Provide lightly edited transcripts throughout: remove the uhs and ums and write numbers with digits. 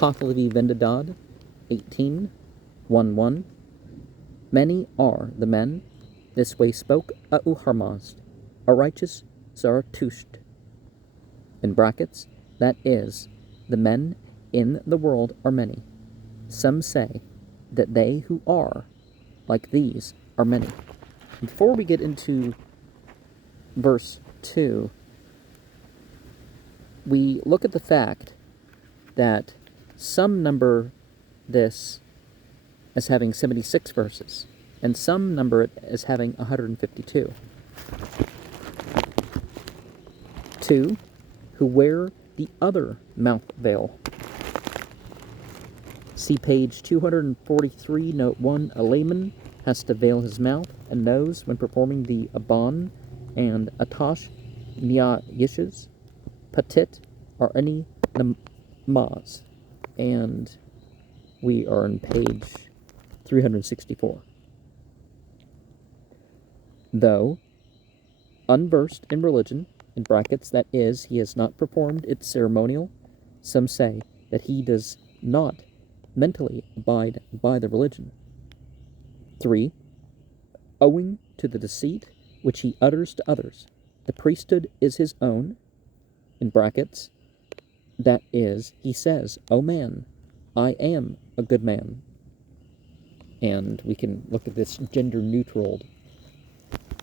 Pahlavi Vendidad, 18:1:1. Many are the men, this way spoke Auharmazd, a righteous Zarathustra. In brackets, that is, the men in the world are many. Some say that they who are like these are many. Before we get into verse 2, we look at the fact that some number this as having 76 verses, and some number it as having 152. 2. Who wear the other mouth veil. See page 243, note 1. A layman has to veil his mouth and nose when performing the Aban and Atash Nyayishes, Patit, or any namaz. And we are on page 364. Though unversed in religion, in brackets, that is, he has not performed its ceremonial, some say that he does not mentally abide by the religion. 3. Owing to the deceit which he utters to others, the priesthood is his own, in brackets, that is, he says, "O man, I am a good man." And we can look at this gender neutral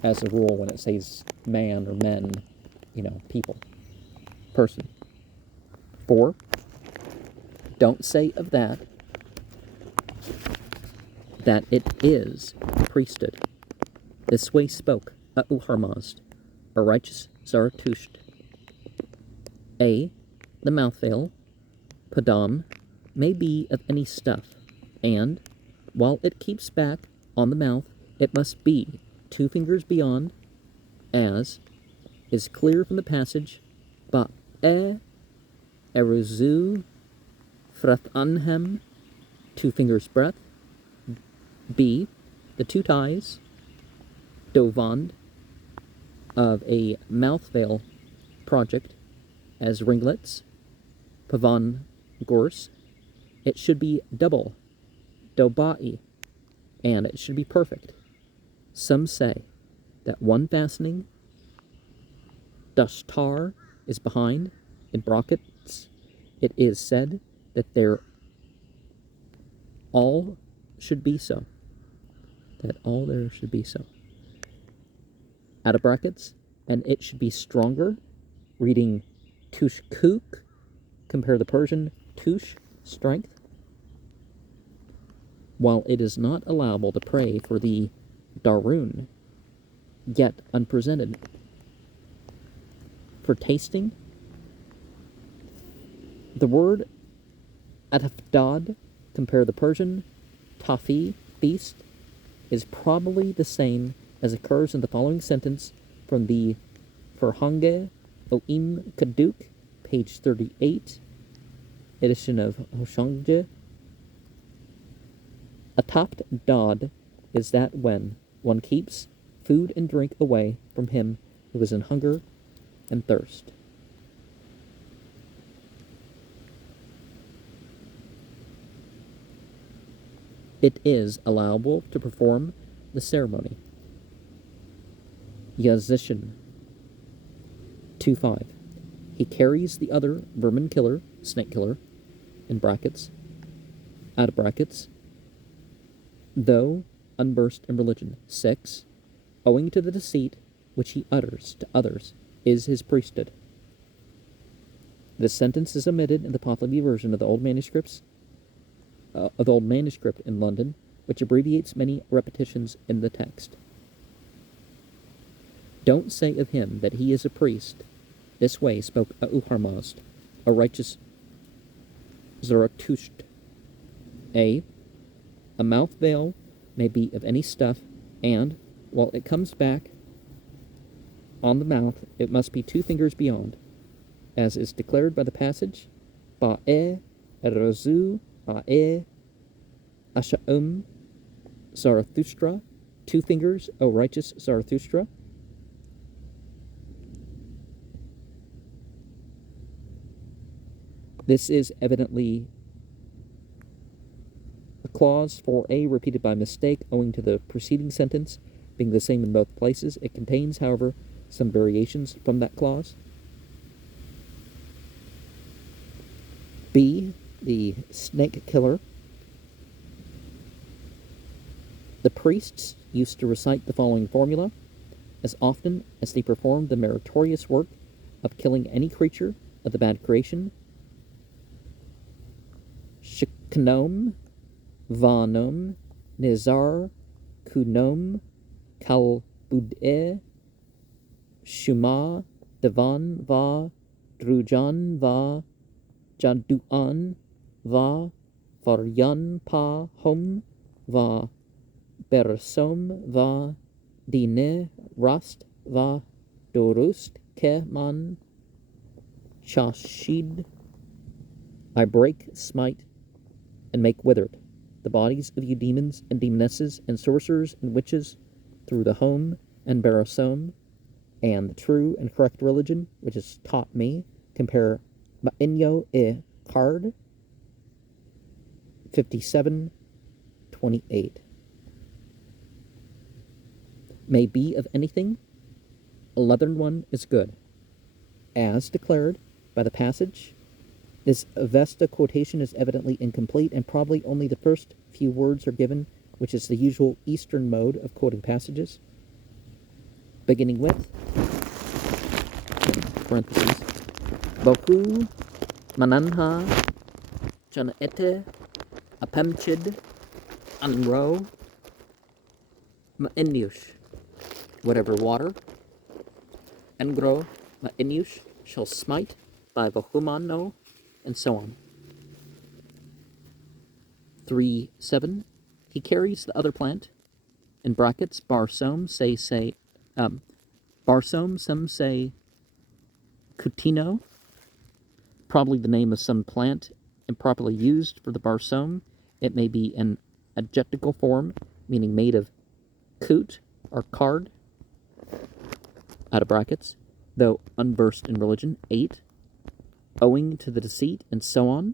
as a rule when it says man or men, people, person. 4. Don't say of that it is priesthood. This way spoke Auharmazd, a righteous Zarathustra. A. The mouth veil, padam, may be of any stuff, and, while it keeps back on the mouth, it must be 2 fingers beyond, as is clear from the passage, Ba'e eruzu frathanhem, 2 fingers breadth. B. The 2 ties, dovand, of a mouth veil project, as ringlets, pavan gors. It should be double, dobai, and it should be perfect. Some say that one fastening, dashtar, is behind, in brackets. It is said that they're all should be so. That all there should be so. Out of brackets, and it should be stronger, reading tushkuk, compare the Persian tush, strength. While it is not allowable to pray for the darun, yet unpresented. For tasting, the word atafdad, compare the Persian tafi, feast, is probably the same as occurs in the following sentence from the Ferhange Oim Kaduk, page 38, edition of Hoshangje. A topped dod is that when one keeps food and drink away from him who is in hunger and thirst. It is allowable to perform the ceremony. Yazishin 2:5. He carries the other vermin killer, snake killer, in brackets, out of brackets, though unversed in religion. 6. Owing to the deceit which he utters to others is his priesthood. This sentence is omitted in the Pahlavi version of the old manuscript in London, which abbreviates many repetitions in the text. Don't say of him that he is a priest. This way spoke Auharmazd, a righteous Zarathustra. A mouth veil may be of any stuff, and, while it comes back on the mouth, it must be 2 fingers beyond, as is declared by the passage, Ba'e erozu Ba'e Asha'um Zarathustra, 2 fingers, O righteous Zarathustra. This is evidently clause 4a repeated by mistake owing to the preceding sentence being the same in both places. It contains, however, some variations from that clause. B, the snake killer. The priests used to recite the following formula as often as they performed the meritorious work of killing any creature of the bad creation. Shiknom, Vanom, Nizar, Kunom, Kalbud'e, Shuma, Devan, Va, Drujan, Va, Jaduan, Va, Varyan, Pa, Hom, Va, Bersom, Va, Dine, Rast, Va, Dorust, Ke, Man, Chashid. I break, smite, and make withered the bodies of you demons and demonesses and sorcerers and witches through the home and Barasom and the true and correct religion which is taught me. Compare Ma'inyo e card 57:28. May be of anything, a leathern one is good. As declared by the passage, this Avesta quotation is evidently incomplete, and probably only the first few words are given, which is the usual Eastern mode of quoting passages. Beginning with, parentheses, Bohu Mananha Janaete Apemchid Anro Ma'inyush. Whatever water, Engro Ma'inyush shall smite by Bohumano, and so on. 3.7. He carries the other plant, in brackets, Barsom, Barsom, some say Cutino, probably the name of some plant improperly used for the Barsom. It may be an adjectival form, meaning made of coot or card, out of brackets, though unversed in religion. 8. Owing to the deceit, and so on,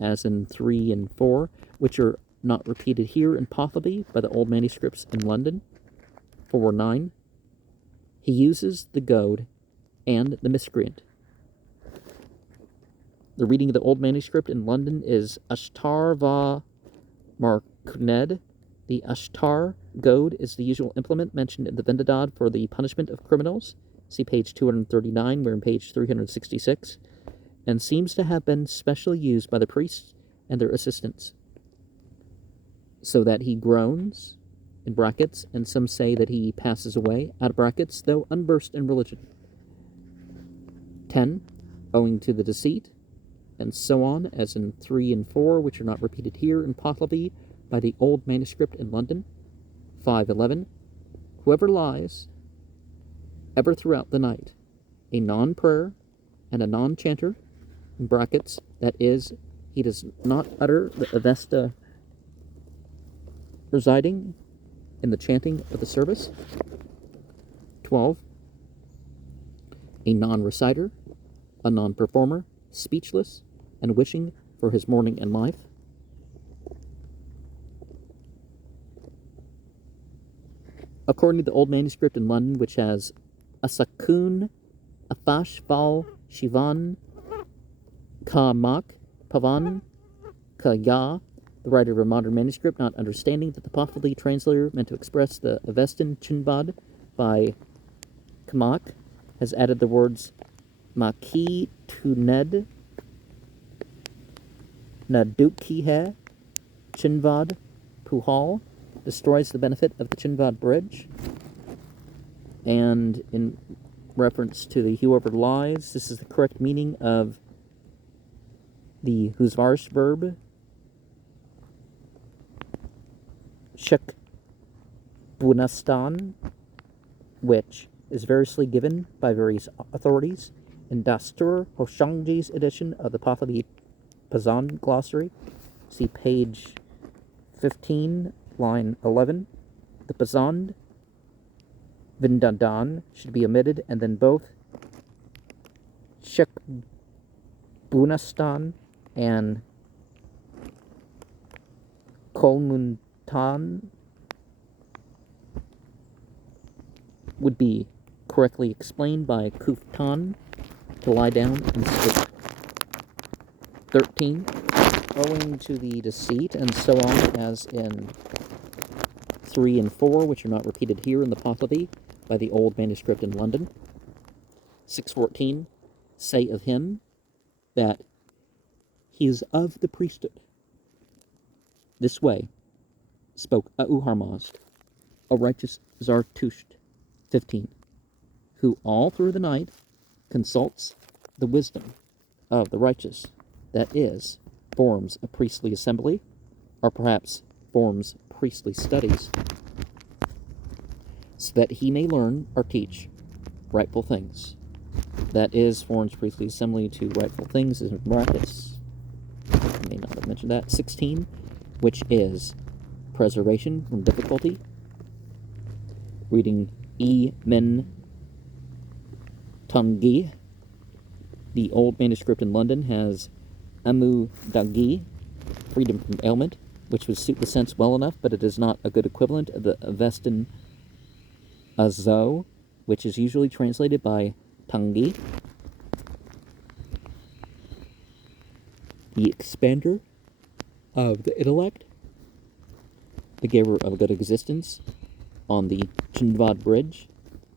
as in 3 and 4, which are not repeated here in Pahlavi by the old manuscripts in London. 4.9. He uses the goad and the miscreant. The reading of the old manuscript in London is Ashtar va Markuned. The Ashtar goad is the usual implement mentioned in the Vendidad for the punishment of criminals. See page 239, we're on page 366. And seems to have been specially used by the priests and their assistants, so that he groans, in brackets, and some say that he passes away, out of brackets, though unversed in religion. 10. Owing to the deceit, and so on, as in 3 and 4, which are not repeated here in Pahlavi by the old manuscript in London. 5.11. Whoever lies, ever throughout the night, a non-prayer and a non-chanter, in brackets, that is, he does not utter the Avesta residing in the chanting of the service. 12. A non-reciter, a non-performer, speechless, and wishing for his morning in life. According to the old manuscript in London, which has Asakun, Afash Val Shivan, Ka Mak, Pavan, Ka Ya, the writer of a modern manuscript, not understanding that the Pahlavi translator meant to express the Avestan Chinbad by Kamak, has added the words Maki Tuned, Nadukihe, Chinvad, Puhal, destroys the benefit of the Chinvad bridge. And in reference to the whoever lies, this is the correct meaning of the Huzvarish verb Shek Bunastan, which is variously given by various authorities in Dastur Hoshangji's edition of the Pahlavi Pazan glossary. See page 15, line 11. The Pazan Vindadan should be omitted, and then both Shek Bunastan and Kolmuntan would be correctly explained by Kuftan, to lie down and sleep. 13, owing to the deceit and so on, as in 3 and 4, which are not repeated here in the Pahlavi by the old manuscript in London. 614, say of him that he is of the priesthood. This way spoke Auharmazd, a righteous Zarathusht. 15, who all through the night consults the wisdom of the righteous, that is, forms a priestly assembly, or perhaps forms priestly studies, so that he may learn or teach rightful things. That is, forms priestly assembly to rightful things is in brackets. I may not have mentioned that. 16, which is preservation from difficulty. Reading E. Men Tangi. The old manuscript in London has Amu Dagi, freedom from ailment, which would suit the sense well enough, but it is not a good equivalent of the Avestan Azo, which is usually translated by Tangi. The expander of the intellect, the giver of a good existence on the Chinvad Bridge,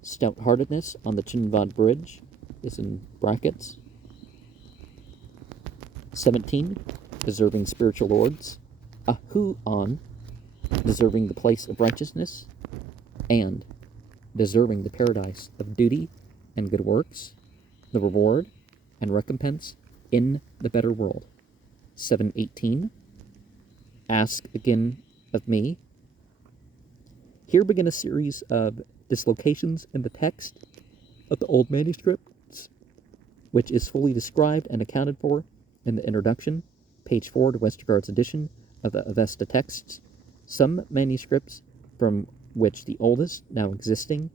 stout-heartedness on the Chinvad Bridge is in brackets. 17, deserving spiritual lords, Ahu-on, deserving the place of righteousness, and deserving the paradise of duty and good works, the reward and recompense in the better world. 718, ask again of me. Here begin a series of dislocations in the text of the old manuscripts, which is fully described and accounted for in the introduction, page 4 to Westergaard's edition of the Avesta texts. Some manuscripts, from which the oldest now existing,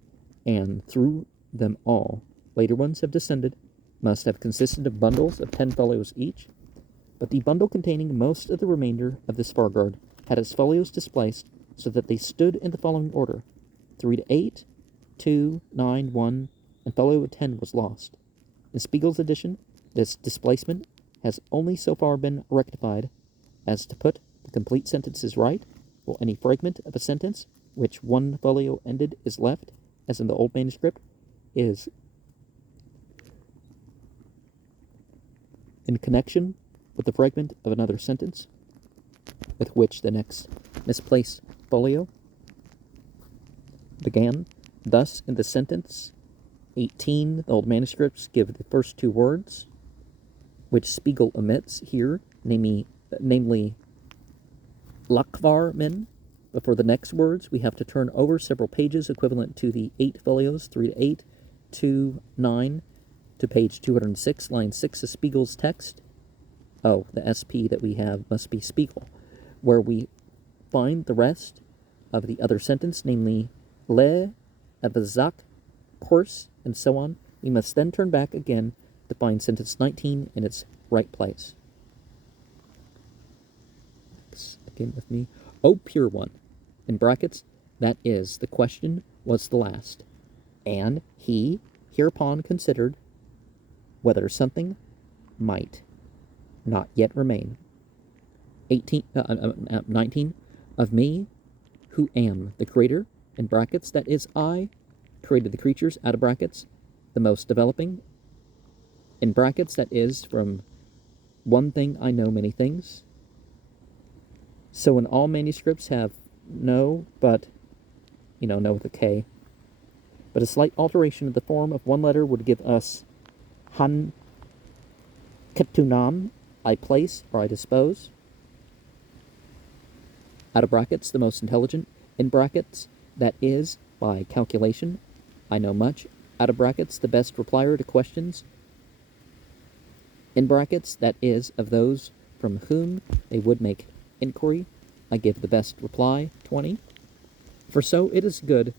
and through them all later ones have descended, must have consisted of bundles of 10 folios each, but the bundle containing most of the remainder of this Fargard had its folios displaced so that they stood in the following order: 3 to 8, 2, 9, 1, and folio 10 was lost. In Spiegel's edition, this displacement has only so far been rectified as to put the complete sentences right, while any fragment of a sentence which one folio ended is left, as in the old manuscript, is in connection with the fragment of another sentence with which the next misplaced folio began. Thus, in the sentence 18, the old manuscripts give the first 2 words, which Spiegel omits here, namely Lakvar men. Before the next words, we have to turn over several pages equivalent to the 8 folios, 3 to 8, 2, 9, to page 206, line 6 of Spiegel's text. Oh, the SP that we have must be Spiegel, where we find the rest of the other sentence, namely Le, Avazak, course, and so on. We must then turn back again to find sentence 19 in its right place. Again with me. O pure one, in brackets, that is, the question was the last, and he hereupon considered whether something might not yet remain. 19, of me, who am the creator, in brackets, that is, I created the creatures, out of brackets, the most developing, in brackets, that is, from one thing I know many things. So in all manuscripts have no, but, no with a K. But a slight alteration of the form of one letter would give us Han Ketunam, I place, or I dispose. Out of brackets, the most intelligent. In brackets, that is, by calculation, I know much. Out of brackets, the best replier to questions. In brackets, that is, of those from whom they would make inquiry, I give the best reply. 20. For so it is good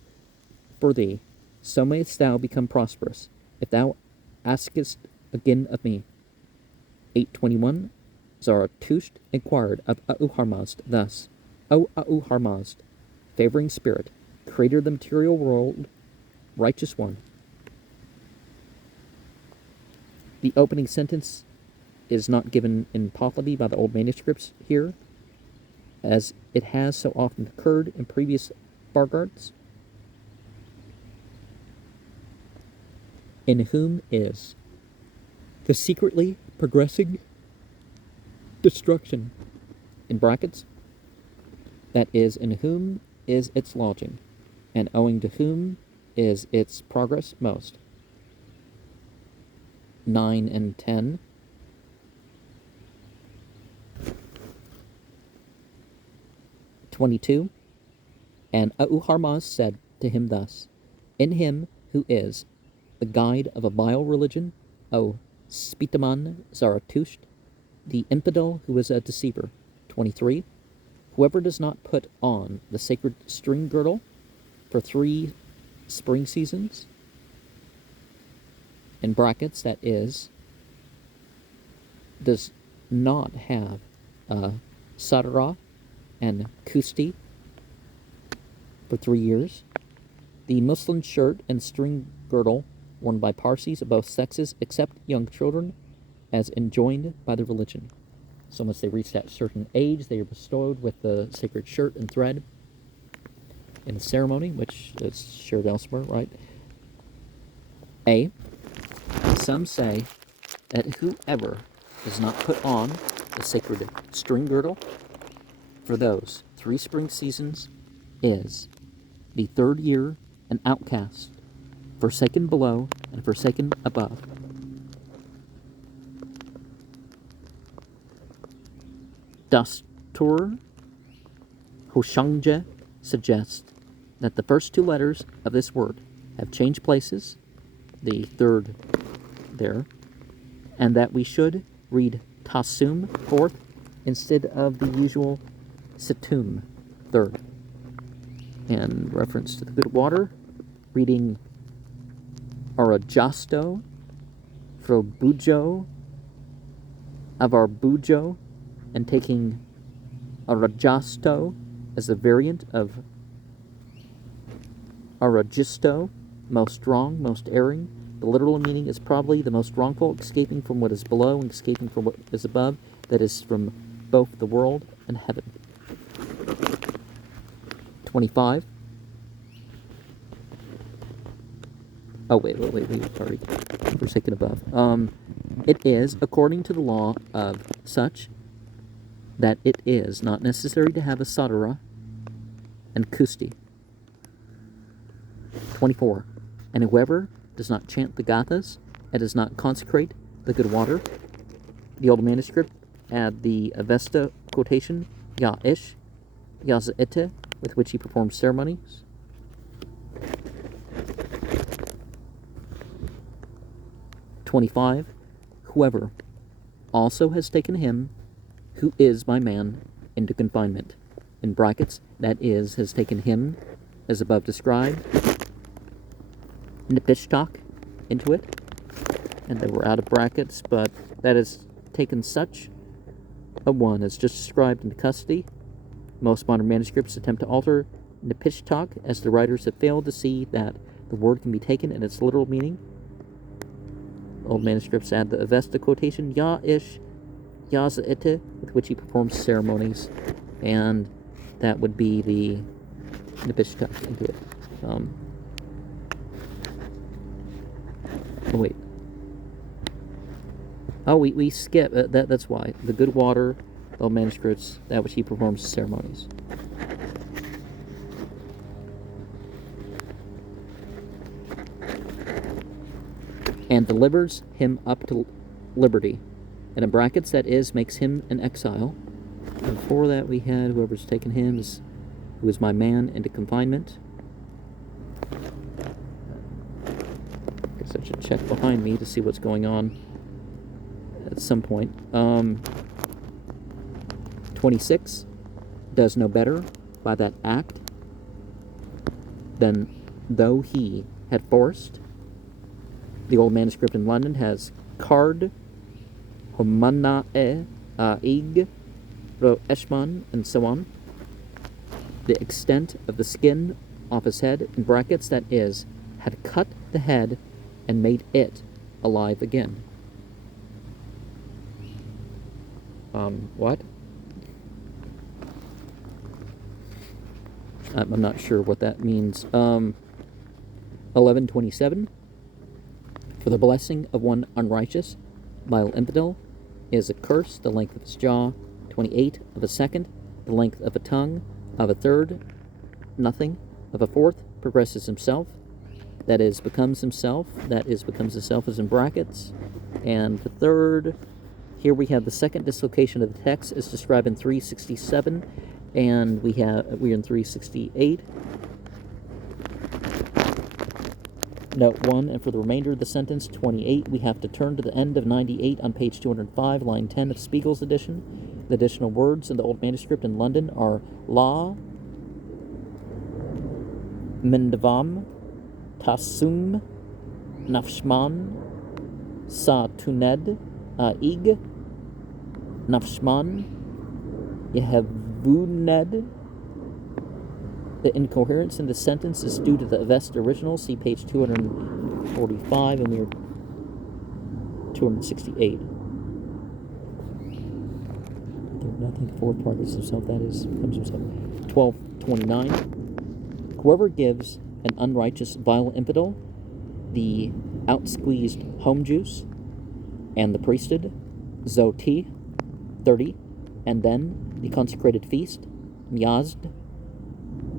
for thee, so mayst thou become prosperous, if thou askest again of me. 821. Zarathusht inquired of Auharmazd thus: O Au Harmazd, favoring spirit, creator of the material world, righteous one. The opening sentence is not given in Pahlavi by the old manuscripts here, as it has so often occurred in previous Bargards. In whom is the secretly progressing destruction, in brackets, that is, in whom is its lodging, and owing to whom is its progress most. 9 and 10. (22) And Au Harmaz said to him thus, in him who is the guide of a vile religion, O Spitaman Zarathustra, the infidel who is a deceiver. 23. Whoever does not put on the sacred string girdle for 3 spring seasons, in brackets, that is, does not have Sadara and Kusti for 3 years, the Muslim shirt and string girdle worn by Parsis of both sexes, except young children, as enjoined by the religion. So once they reach that certain age, they are bestowed with the sacred shirt and thread in a ceremony, which is shared elsewhere, right? A. Some say that whoever does not put on the sacred string girdle for those 3 spring seasons is the 3rd year an outcast, forsaken below and forsaken above. Dastur Hoshangje suggests that the first 2 letters of this word have changed places, the 3rd there, and that we should read Tasum 4th instead of the usual Satum 3rd. And reference to the good water, reading Arajasto, Frobujo, Avarbujo, and taking Arajasto as the variant of Aragisto, most strong, most erring. The literal meaning is probably the most wrongful, escaping from what is below and escaping from what is above, that is, from both the world and heaven. 25. Oh, wait, sorry. Forsaken above. It is, according to the law of such, that it is not necessary to have a Sadara and Kusti. 24. And whoever does not chant the Gathas and does not consecrate the good water, the old manuscript add the Avesta quotation, Ya Ish, Yazaete, with which he performs ceremonies. 25. Whoever also has taken him who is my man into confinement, in brackets, that is, has taken him, as above described, Nipishtak, into it, and they were out of brackets, but that has taken such a one as just described into custody. Most modern manuscripts attempt to alter Nipishtak, as the writers have failed to see that the word can be taken in its literal meaning. Old manuscripts add the Avesta quotation, Ya Ish, Yazaete, with which he performs ceremonies, and that would be the Nipishtak into it. Oh, wait. Oh, we skip. That's why. The good water, the old manuscripts, that which he performs ceremonies. And delivers him up to liberty. And in brackets, that is, makes him an exile. And before that, we had whoever's taken him, who is my man, into confinement. Guess I should check behind me to see what's going on at some point. 26 does no better by that act than though he had forced. The old manuscript in London has card, homanae, ig, ro eshman, and so on. the extent of the skin off his head, in brackets, that is, had cut the head and made it alive again. What? I'm not sure what that means. 11:27. For the blessing of one unrighteous, vile infidel, is a curse, the length of his jaw. 28 of a second, the length of a tongue. Of a third, nothing. Of a fourth, progresses himself. That is, becomes himself. That is, becomes himself is in brackets. And the third, here we have the second dislocation of the text is described in 367, and we're in 368. Note 1, and for the remainder of the sentence, 28, we have to turn to the end of 98 on page 205, line 10 of Spiegel's edition. The additional words in the old manuscript in London are La, Mendavam, Tasum, Nafshman, Sa Tuned, Ig, Nafshman, Yehevuned. The incoherence in the sentence is due to the Avest original. See page 245, and we're 268. Nothing the fourth part is himself, that is, becomes himself. 12:29. Whoever gives an unrighteous, vile infidel the out-squeezed home juice and the priesthood, Zoti, 30, and then the consecrated feast, Miazd,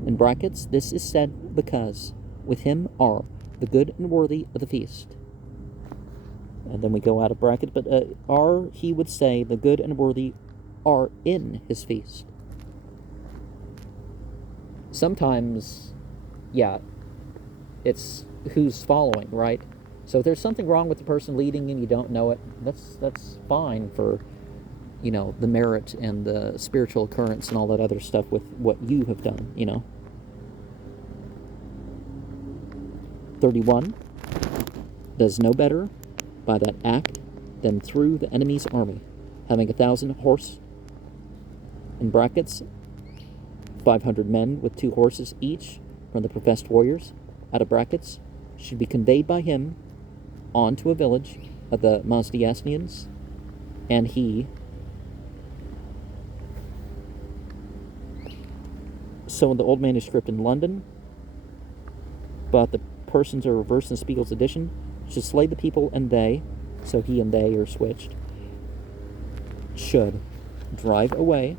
in brackets, this is said because with him are the good and worthy of the feast. And then we go out of bracket, but he would say the good and worthy are in his feast. Sometimes, yeah, it's who's following, right? So if there's something wrong with the person leading and you don't know it, that's fine for, the merit and the spiritual occurrence and all that other stuff with what you have done, 31. Does no better by that act than through the enemy's army, having 1,000 horse, in brackets, 500 men with 2 horses each from the professed warriors, out of brackets, should be conveyed by him on to a village of the Mazdiasnians, and he. So in the old manuscript in London, but the persons are reversed in Spiegel's edition, should slay the people, and they, so he and they are switched, should drive away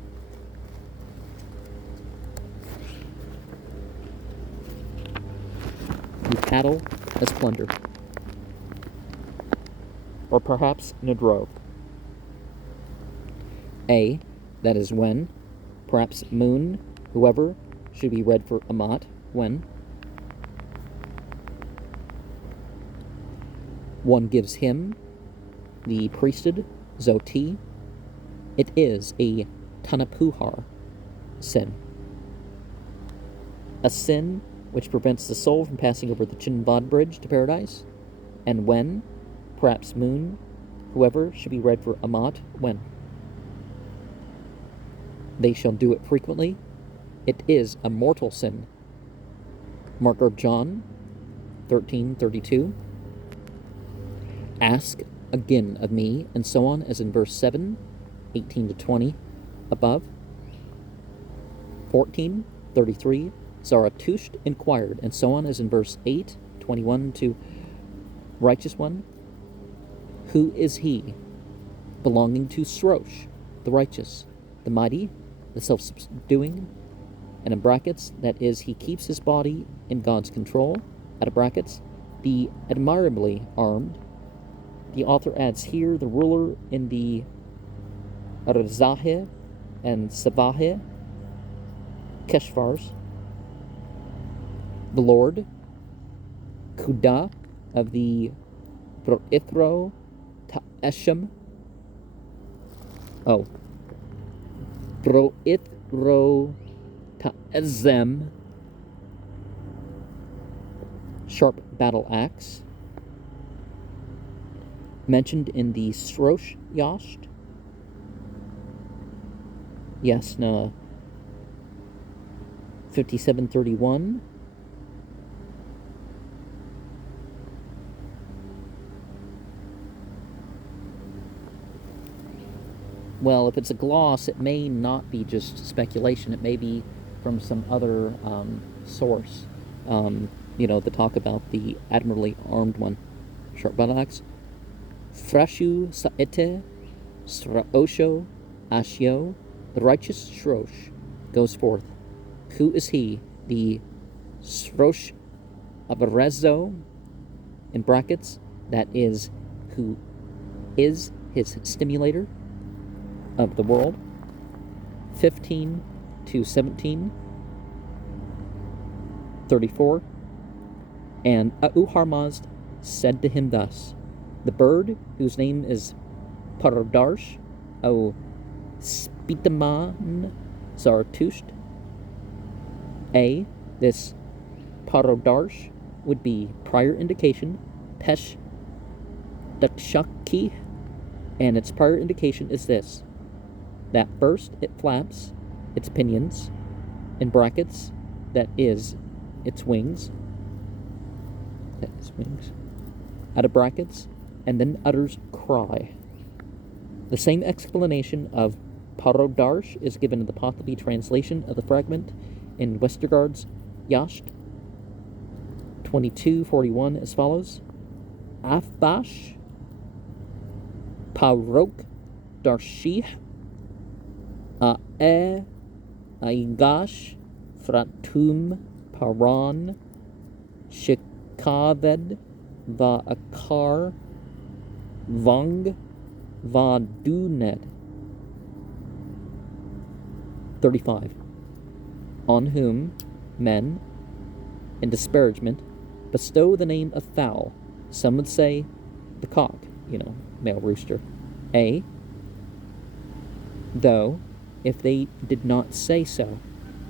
the cattle as plunder, or perhaps in a drove. A, that is when, perhaps moon, whoever, should be read for amat, when. One gives him the priesthood, Zoti. It is a Tanapuhar sin. A sin which prevents the soul from passing over the Chinvad bridge to paradise. And when, perhaps moon, whoever, should be read for amat, when. They shall do it frequently. It is a mortal sin. Mark of John, 13:32. Ask again of me, and so on, as in verse 7, 18-20, above. 14:33. Zarathustra inquired, and so on, as in verse 8, 21 to righteous one. Who is he? Belonging to Srosh, the righteous, the mighty, the self-subduing, and in brackets, that is, he keeps his body in God's control, out of brackets, the admirably armed. The author adds here the ruler in the Razaheh and Savaheh, Keshvars, the Lord, Kudah of the Proithro Ta'eshem, Proithro Ta'ezem, sharp battle axe, mentioned in the Srosh Yasht. Yes, no. 5731. Well, if it's a gloss, it may not be just speculation. It may be from some other source. The talk about the admirably armed one. Short battle axe. Frashu saete straosho ashio. The righteous Shrosh goes forth. Who is he? The Shrosh Avarezo, in brackets, that is, who is his stimulator of the world. 15 to 17. 34. And Auharmazd said to him thus, the bird whose name is Paradarsh, O Spitaman Zarathusht. A. This Paradarsh would be prior indication, Pesh Dakshaki, and its prior indication is this, that first it flaps its pinions, in brackets, that is its wings, out of brackets, and then utters cry. The same explanation of Parodarsh is given in the Pahlavi translation of the fragment in Westergaard's Yasht 2241 as follows: Afbash Parok Darshih Ae Aigash Fratum Paran Shikaved Va Akar Vang Va Duned. 35. On whom men, in disparagement, bestow the name of fowl. Some would say the cock, male rooster. A. Though, if they did not say so,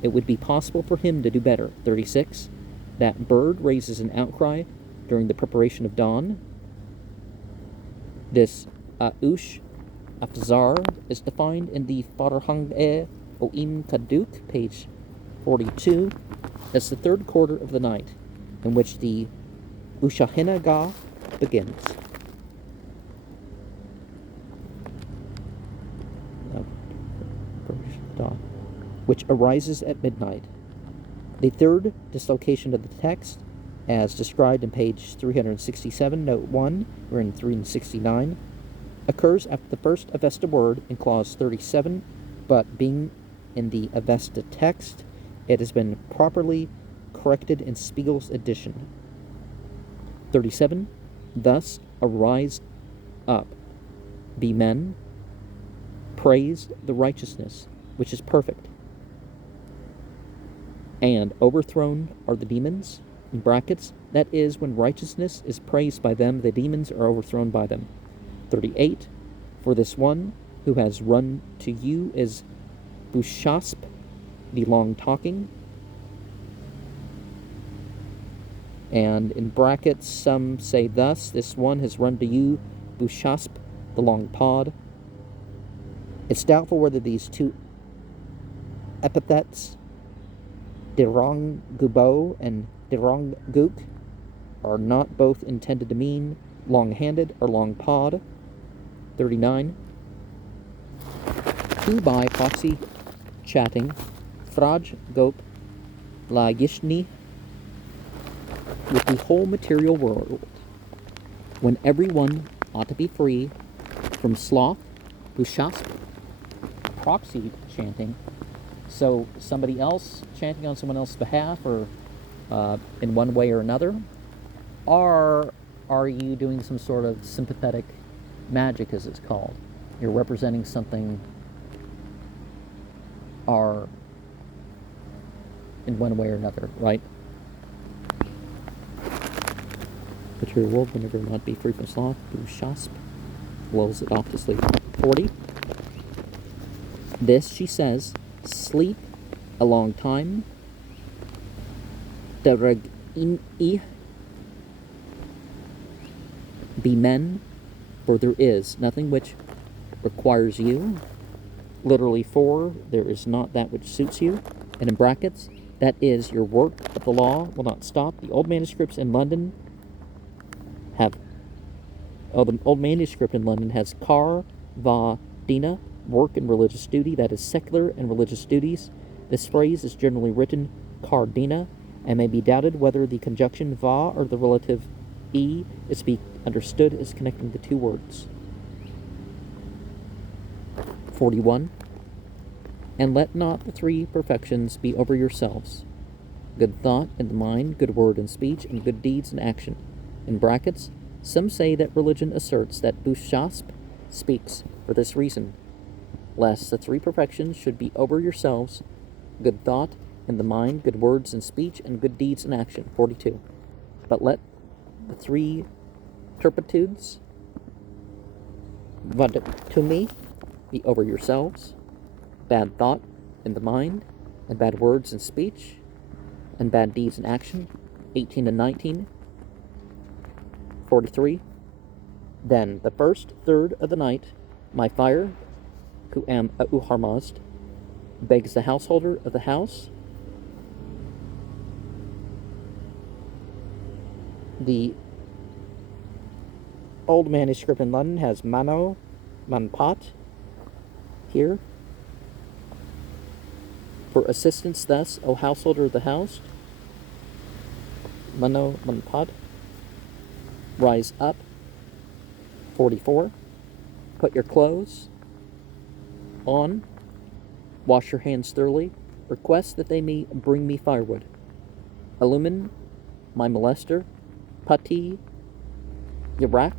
it would be possible for him to do better. 36. That bird raises an outcry during the preparation of dawn. This Aush Afzar is defined in the Farhang-e Oim Kaduk, page 42, as the third quarter of the night, in which the Ushahinaga begins. Which arises at midnight. The third dislocation of the text, as described in page 367, note 1, or in 369, occurs after the first Avesta word in clause 37, but being in the Avesta text, it has been properly corrected in Spiegel's edition. 37. Thus arise up, be men, praise the righteousness, which is perfect, and overthrown are the demons, in brackets, that is, when righteousness is praised by them, the demons are overthrown by them. 38. For this one who has run to you is Bushasp, the long-talking, and in brackets some say thus, this one has run to you, Bushasp, the long-pod. It's doubtful whether these two epithets, Dirong Gubo and Dirong Guk, are not both intended to mean long-handed or long-pod. 39. Who by proxy chatting, Fraj Gop La Yishni, with the whole material world, when everyone ought to be free from sloth, Bushasp, proxy chanting, so somebody else chanting on someone else's behalf, or in one way or another, or are you doing some sort of sympathetic magic, as it's called? You're representing something, or in one way or another, right? Material world, whenever not be free from sloth, Bushasp lulls it off to sleep. 40. This, she says, sleep a long time. Darag-in-i, be men, for there is nothing which requires you. Literally, for there is not that which suits you. And in brackets, that is, your work of the law will not stop. The old manuscripts in London have... Oh, the old manuscript in London has car va dina, work and religious duty, that is secular and religious duties. This phrase is generally written car dina, and may be doubted whether the conjunction va or the relative e is to be understood as connecting the two words. 41. And let not the three perfections be over yourselves: good thought in the mind, good word and speech, and good deeds in action. In brackets, some say that religion asserts that Bouchaspe speaks for this reason, lest the three perfections should be over yourselves: good thought in the mind, good words and speech, and good deeds in action. 42. But let the three turpitudes, vadutumi, be over yourselves: bad thought in the mind, and bad words and speech, and bad deeds in action. 18 and 19. 43. Then the first third of the night, my fire, who am Uharmazd, begs the householder of the house. The old manuscript in London has mano, manpat, here. For assistance thus, O householder of the house, mano, manpat, rise up. 44. Put your clothes on, wash your hands thoroughly, request that they may bring me firewood. Illumine my molester, Pati Yarak.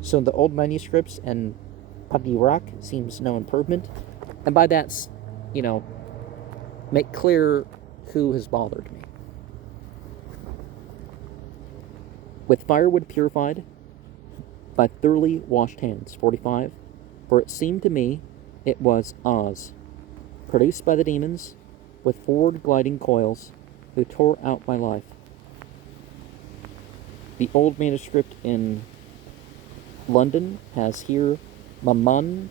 So in the old manuscripts, and Pati Yarak seems no improvement. And by that, make clear who has bothered me. With firewood purified by thoroughly washed hands. 45. For it seemed to me it was Oz, produced by the demons, with forward gliding coils, who tore out my life. The old manuscript in London has here Maman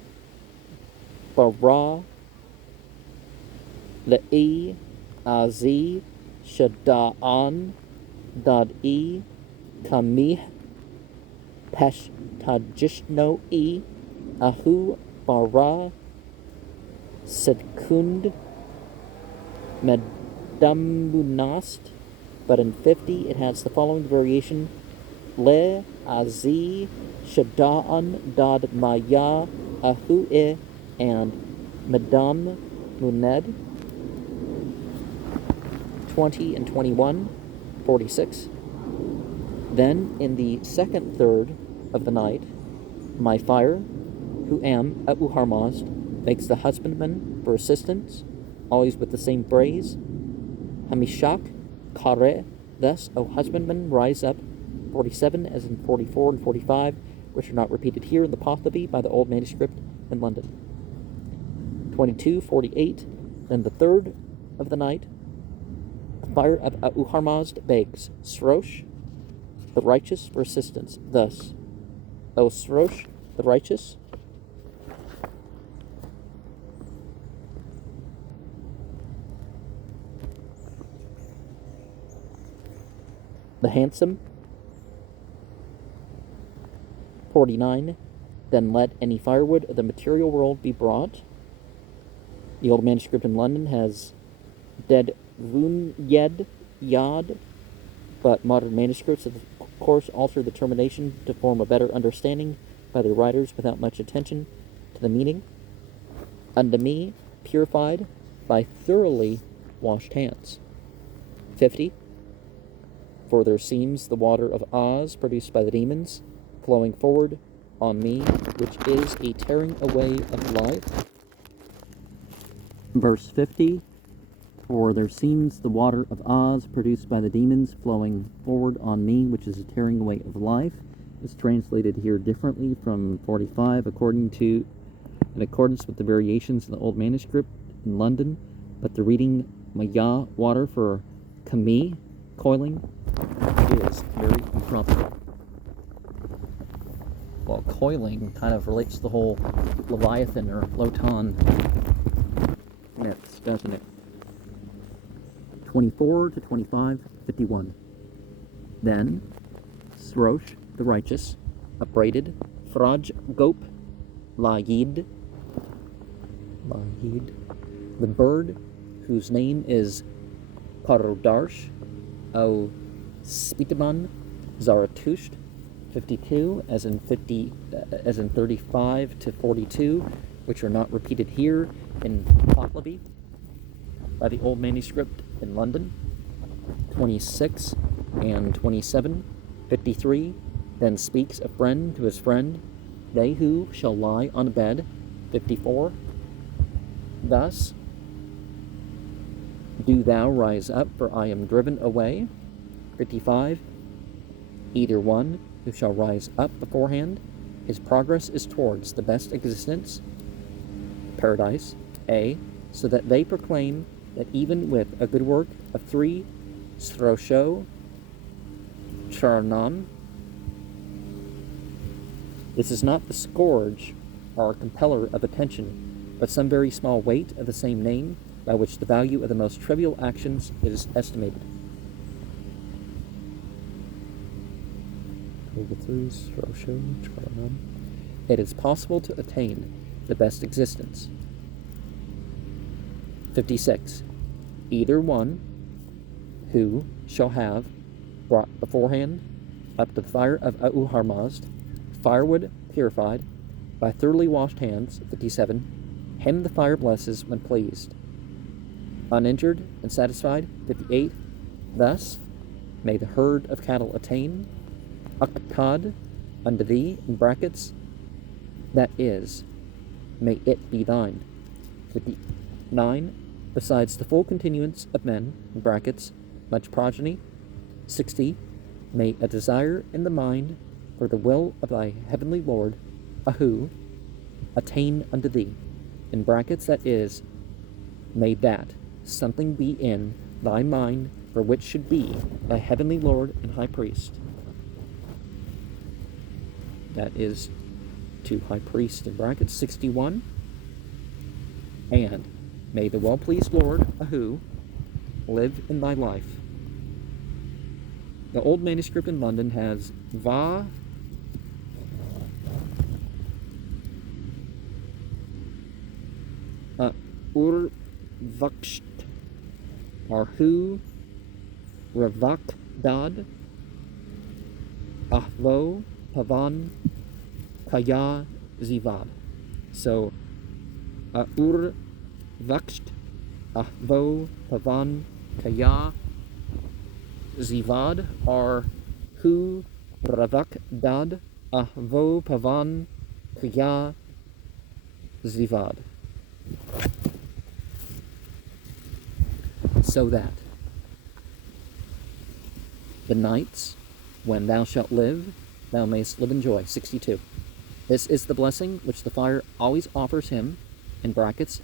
Bara Le'i Azi Shada'an Dad-e Kamih Peshtajishno-e Ahu Bara Sedkund Medamunast. But in 50 it has the following variation: Le Azi Shada'an Dad Maya Ahu-e and Madam Muned. 20 and 21. 46. Then in the second third of the night, my fire, who am Uharmazd, makes the husbandman for assistance, always with the same phrase, Hamishak Kare. Thus, O husbandman, rise up. 47, as in 44 and 45, which are not repeated here in the Pahlavi by the old manuscript in London. 22, 48. Then the third of the night, the fire of Uharmazd begs Srosh, the righteous, for assistance. Thus, O Srosh, the righteous, the handsome. 49. Then let any firewood of the material world be brought. The old manuscript in London has Dead Vun Yed Yad, but modern manuscripts of course alter the termination to form a better understanding by the writers without much attention to the meaning. Unto me, purified by thoroughly washed hands. 50. For there seems the water of Oz produced by the demons, flowing forward on me, which is a tearing away of life. Verse 50. For there seems the water of Oz produced by the demons flowing forward on me, which is a tearing away of life. It's translated here differently from 45 in accordance with the variations in the old manuscript in London, but the reading Maya, water, for Kami, coiling, is very improper. Well, coiling kind of relates to the whole Leviathan or Lotan myths, doesn't it? 24 to 25, 51. Then Srosh, the righteous, upbraided Fraj Gop Layid, the bird whose name is Parodarsh, O Spitaman Zarathusht, 52, as in 35 to 42, which are not repeated here in Pahlavi by the old manuscript in London. 26 and 27, 53, then speaks a friend to his friend, they who shall lie on a bed. 54, thus, do thou rise up, for I am driven away. 55, either one who shall rise up beforehand, his progress is towards the best existence, paradise. A, so that they proclaim that even with a good work of 3 Srosho Charnam, this is not the scourge or compeller of attention, but some very small weight of the same name, by which the value of the most trivial actions is estimated. It is possible to attain the best existence. 56. Either one who shall have brought beforehand up to the fire of Auharmazd, firewood purified by thoroughly washed hands. 57. Him the fire blesses when pleased, uninjured and satisfied. 58. Thus may the herd of cattle attain Aktad unto thee, in brackets, that is, may it be thine. 59. Besides the full continuance of men, in brackets, much progeny. 60. May a desire in the mind for the will of thy heavenly Lord, Ahu, attain unto thee, in brackets, that is, may that something be in thy mind for which should be thy heavenly Lord and high priest. That is to high priest, in brackets. 61. And may the well-pleased Lord, Ahu, live in thy life. The old manuscript in London has Va Urvaksht Arhu Ravakdad Ahvo Pavan Kaya Zivad. So Urvaksht Ahvo Pavan Kaya Zivad are Hu Ravakdad Ahvo Pavan Kaya Zivad. So that the nights when thou shalt live, thou mayst live in joy. 62. This is the blessing which the fire always offers him, in brackets,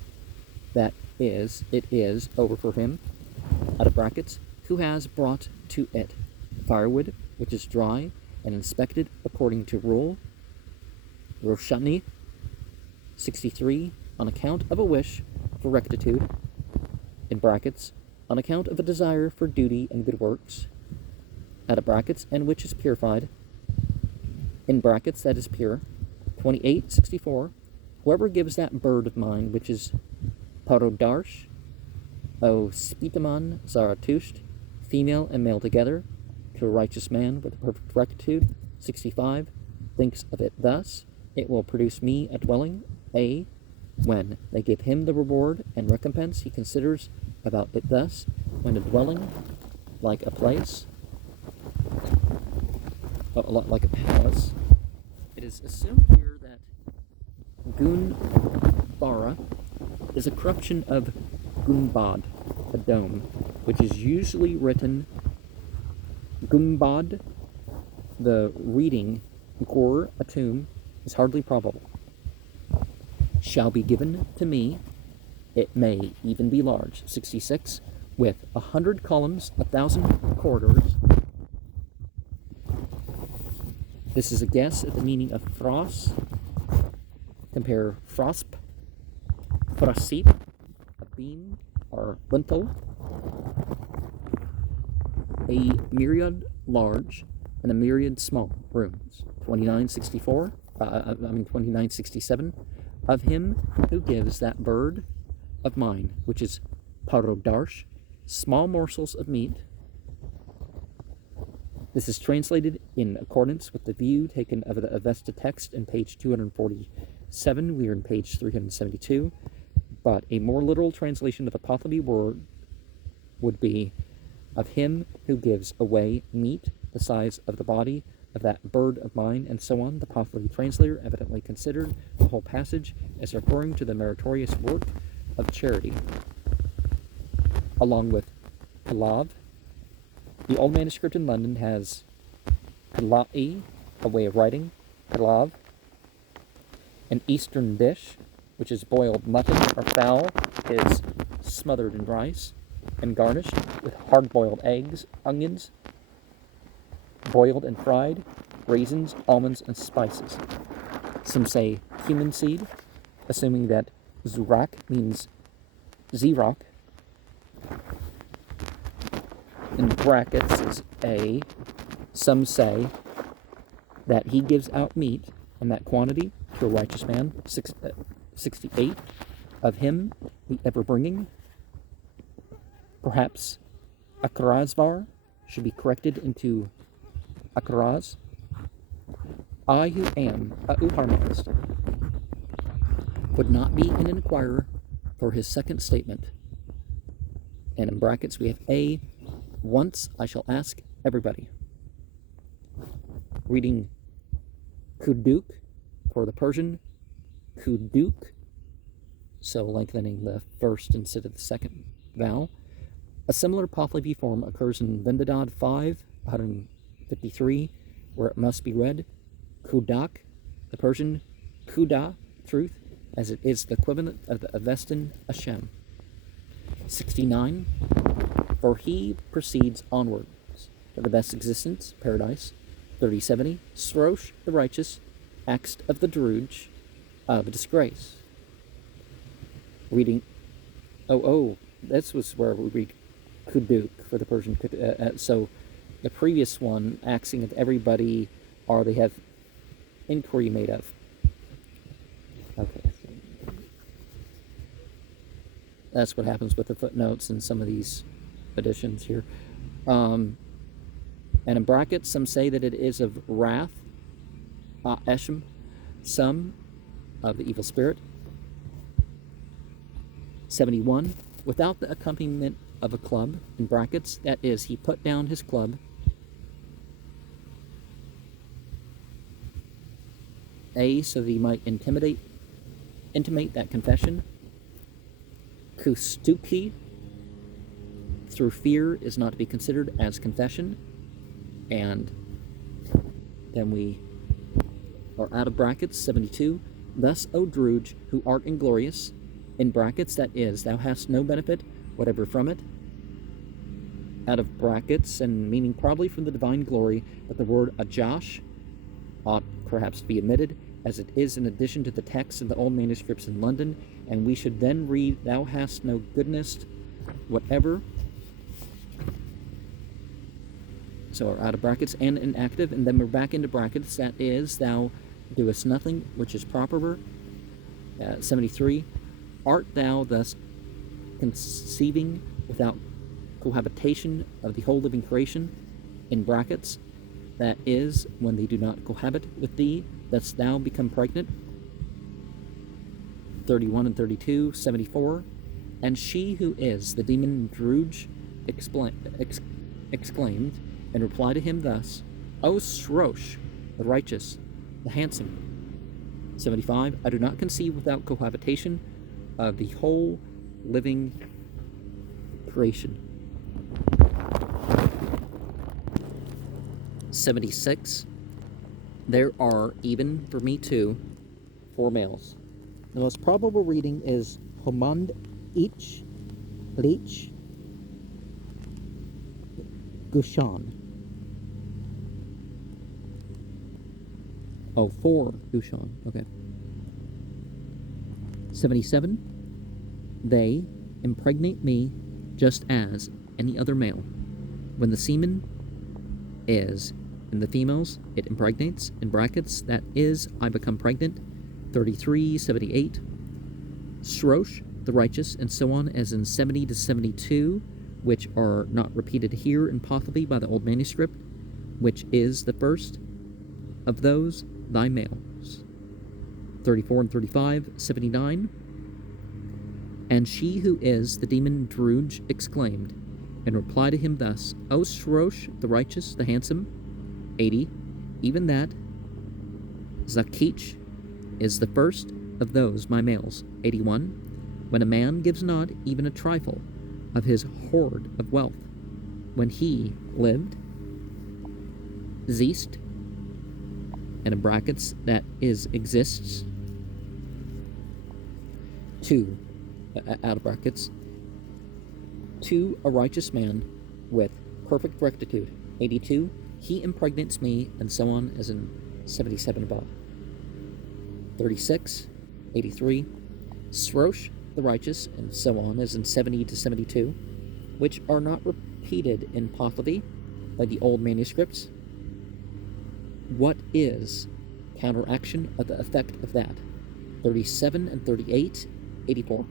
that is, it is over for him, out of brackets, who has brought to it firewood, which is dry and inspected according to rule. Roshani. 63. On account of a wish for rectitude, in brackets, on account of a desire for duty and good works, out of brackets, and which is purified, in brackets, that is pure. 28. 64. Whoever gives that bird of mine, which is Parodarsh, O Spitaman Zarathusht, female and male together, to a righteous man with a perfect rectitude. 65. Thinks of it thus, it will produce me a dwelling. A. When they give him the reward and recompense, he considers about it thus, when a dwelling, like a place, like a palace. It is assumed here that Gunbara is a corruption of Gunbad, a dome, which is usually written Gumbad. The reading Gur, a tomb, is hardly probable. Shall be given to me, it may even be large. 66. With 100 columns, 1,000 corridors. This is a guess at the meaning of fros. Compare frosp, frosip, a beam or lintel. a myriad large and a myriad small rooms. 2967 of him who gives that bird of mine, which is parodarsh, small morsels of meat. This is translated in accordance with the view taken of the Avesta text in page 247. We are in page 372. But a more literal translation of the Pahlavi word would be of him who gives away meat the size of the body of that bird of mine, and so on. The Pahlavi translator evidently considered the whole passage as referring to the meritorious work of charity. Along with Pahlav, the old manuscript in London has Pahlavi, a way of writing, Pahlav, an Eastern dish, which is boiled mutton or fowl, is smothered in rice and garnished with hard-boiled eggs, onions, boiled and fried, raisins, almonds, and spices. Some say cumin seed, assuming that zurak means zirak. In brackets is a. Some say that he gives out meat in that quantity to a righteous man, 68 of him, the ever-bringing. Perhaps akarazvar should be corrected into akaraz. I who am a harmonist would not be an inquirer for his second statement. And in brackets we have a. Once I shall ask everybody. Reading kuduk for the Persian kuduk, so lengthening the first instead of the second vowel. A similar Pahlavi form occurs in Vendidad 553, where it must be read kudak, the Persian kuda, truth, as it is the equivalent of the Avestan Hashem. 69. For he proceeds onwards to the best existence, paradise. 3070. Srosh, the righteous, axt of the Druj, of disgrace. Reading, this was where we read kuduk for the Persian. So the previous one, axing of everybody, or they have inquiry made of. Okay. That's what happens with the footnotes in some of these editions here. And in brackets, some say that it is of wrath, Eshem, some of the evil spirit. 71. Without the accompaniment of a club, in brackets, that is, he put down his club. So that he might intimate that confession. Kustuki, through fear, is not to be considered as confession. And then we are out of brackets. 72. Thus, O Druj, who art inglorious, in brackets, that is, thou hast no benefit whatever from it. Out of brackets, and meaning probably from the divine glory, but the word ajash ought perhaps to be omitted, as it is in addition to the text in the old manuscripts in London, and we should then read, thou hast no goodness whatever. So we're out of brackets and inactive, and then we're back into brackets, that is, thou doest nothing, which is proper. 73. Art thou thus conceiving without cohabitation of the whole living creation, in brackets, that is, when they do not cohabit with thee, dost thou become pregnant. 31 and 32. 74. And she who is the demon Druj exclaimed, and replied to him thus, O Srosh, the righteous, the handsome. 75. I do not conceive without cohabitation of the whole living creation. 76. There are, even for me too, 4 males. The most probable reading is Homand Ich Lich Gushan. 4 Gushan. Okay. 77. They impregnate me just as any other male. When the semen is in the females, it impregnates, in brackets, that is, I become pregnant, 33:78. Srosh, the righteous, and so on, as in 70 to 72, which are not repeated here in Pahlavi by the old manuscript, which is the first of those thy males. 34 and 35, 79. And she who is the demon Druj exclaimed, and replied to him thus, O Srosh, the righteous, the handsome. 80. Even that Zakich is the first of those my males. 81. When a man gives not even a trifle of his hoard of wealth, when he lived, Zeist, and in brackets, that is, exists, 2, out of brackets, to a righteous man with perfect rectitude. 82. He impregnates me, and so on, as in 77 above. 36, 83. Srosh, the righteous, and so on, as in 70 to 72, which are not repeated in Pahlavi by the old manuscripts. What is counteraction of the effect of that? 37 and 38, 84.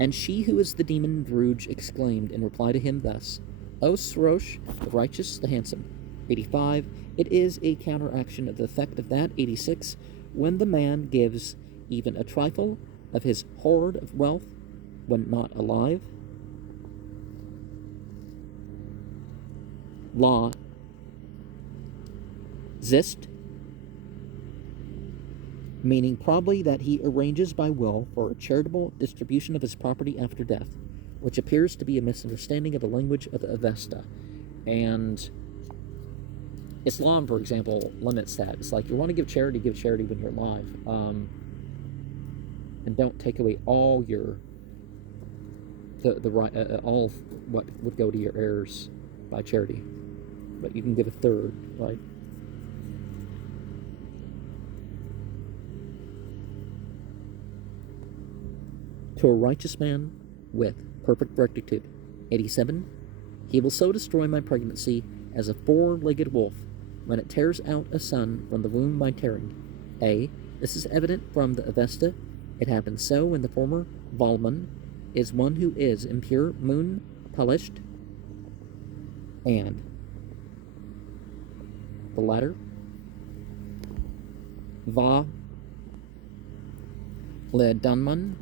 And she who is the demon Druj exclaimed in reply to him thus, O Srosh, the righteous, the handsome. 85. It is a counteraction of the effect of that. 86. When the man gives even a trifle of his hoard of wealth when not alive. La Zist, meaning probably that he arranges by will for a charitable distribution of his property after death, which appears to be a misunderstanding of the language of the Avesta. And Islam, for example, limits that. It's like, you want to give charity when you're alive. And don't take away all your all what would go to your heirs by charity, but you can give a third, right? To a righteous man with perfect rectitude. 87. He will so destroy my pregnancy as a four-legged wolf when it tears out a son from the womb by tearing. A. This is evident from the Avesta. It happens so when the former Valman is one who is impure, moon polished, and the latter Va Le Dunman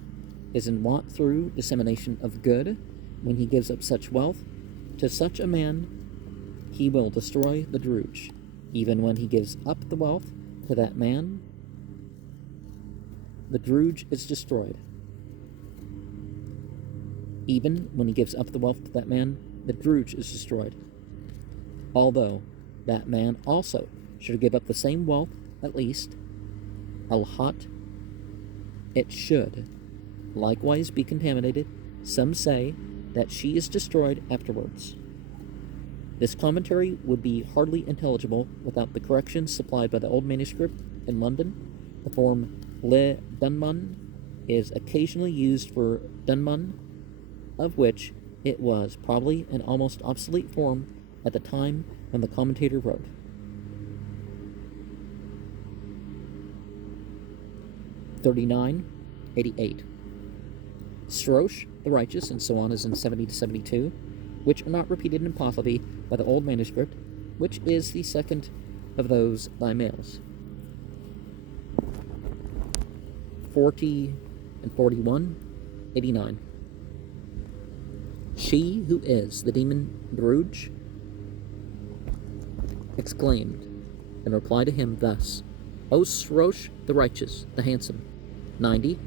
is in want through dissemination of good. When he gives up such wealth to such a man, he will destroy the Druj. Even when he gives up the wealth to that man, the Druj is destroyed. Even when he gives up the wealth to that man, the Druj is destroyed. Although that man also should give up the same wealth, at least, al-hat, it should likewise be contaminated. Some say that she is destroyed afterwards. This commentary would be hardly intelligible without the corrections supplied by the old manuscript in London. The form le Dunman is occasionally used for Dunman, of which it was probably an almost obsolete form at the time when the commentator wrote. (39:88). Srosh, the righteous, and so on, is in 70 to 72, which are not repeated in Pahlavi by the old manuscript, which is the second of those thy males. 40 and 41, 89. She who is the demon Druj exclaimed and replied to him thus, O Srosh, the righteous, the handsome. 90.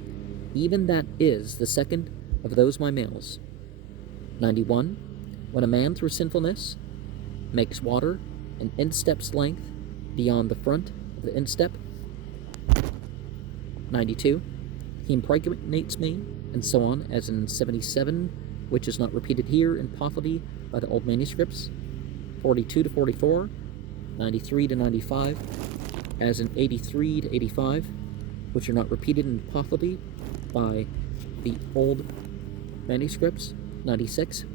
Even that is the second of those my males. 91. When a man through sinfulness makes water an instep's length beyond the front of the instep. 92. He impregnates me, and so on, as in 77, which is not repeated here in Pahlavi by the old manuscripts. 42 to 44, 93 to 95, as in 83 to 85, which are not repeated in Pahlavi by the old manuscripts. 96.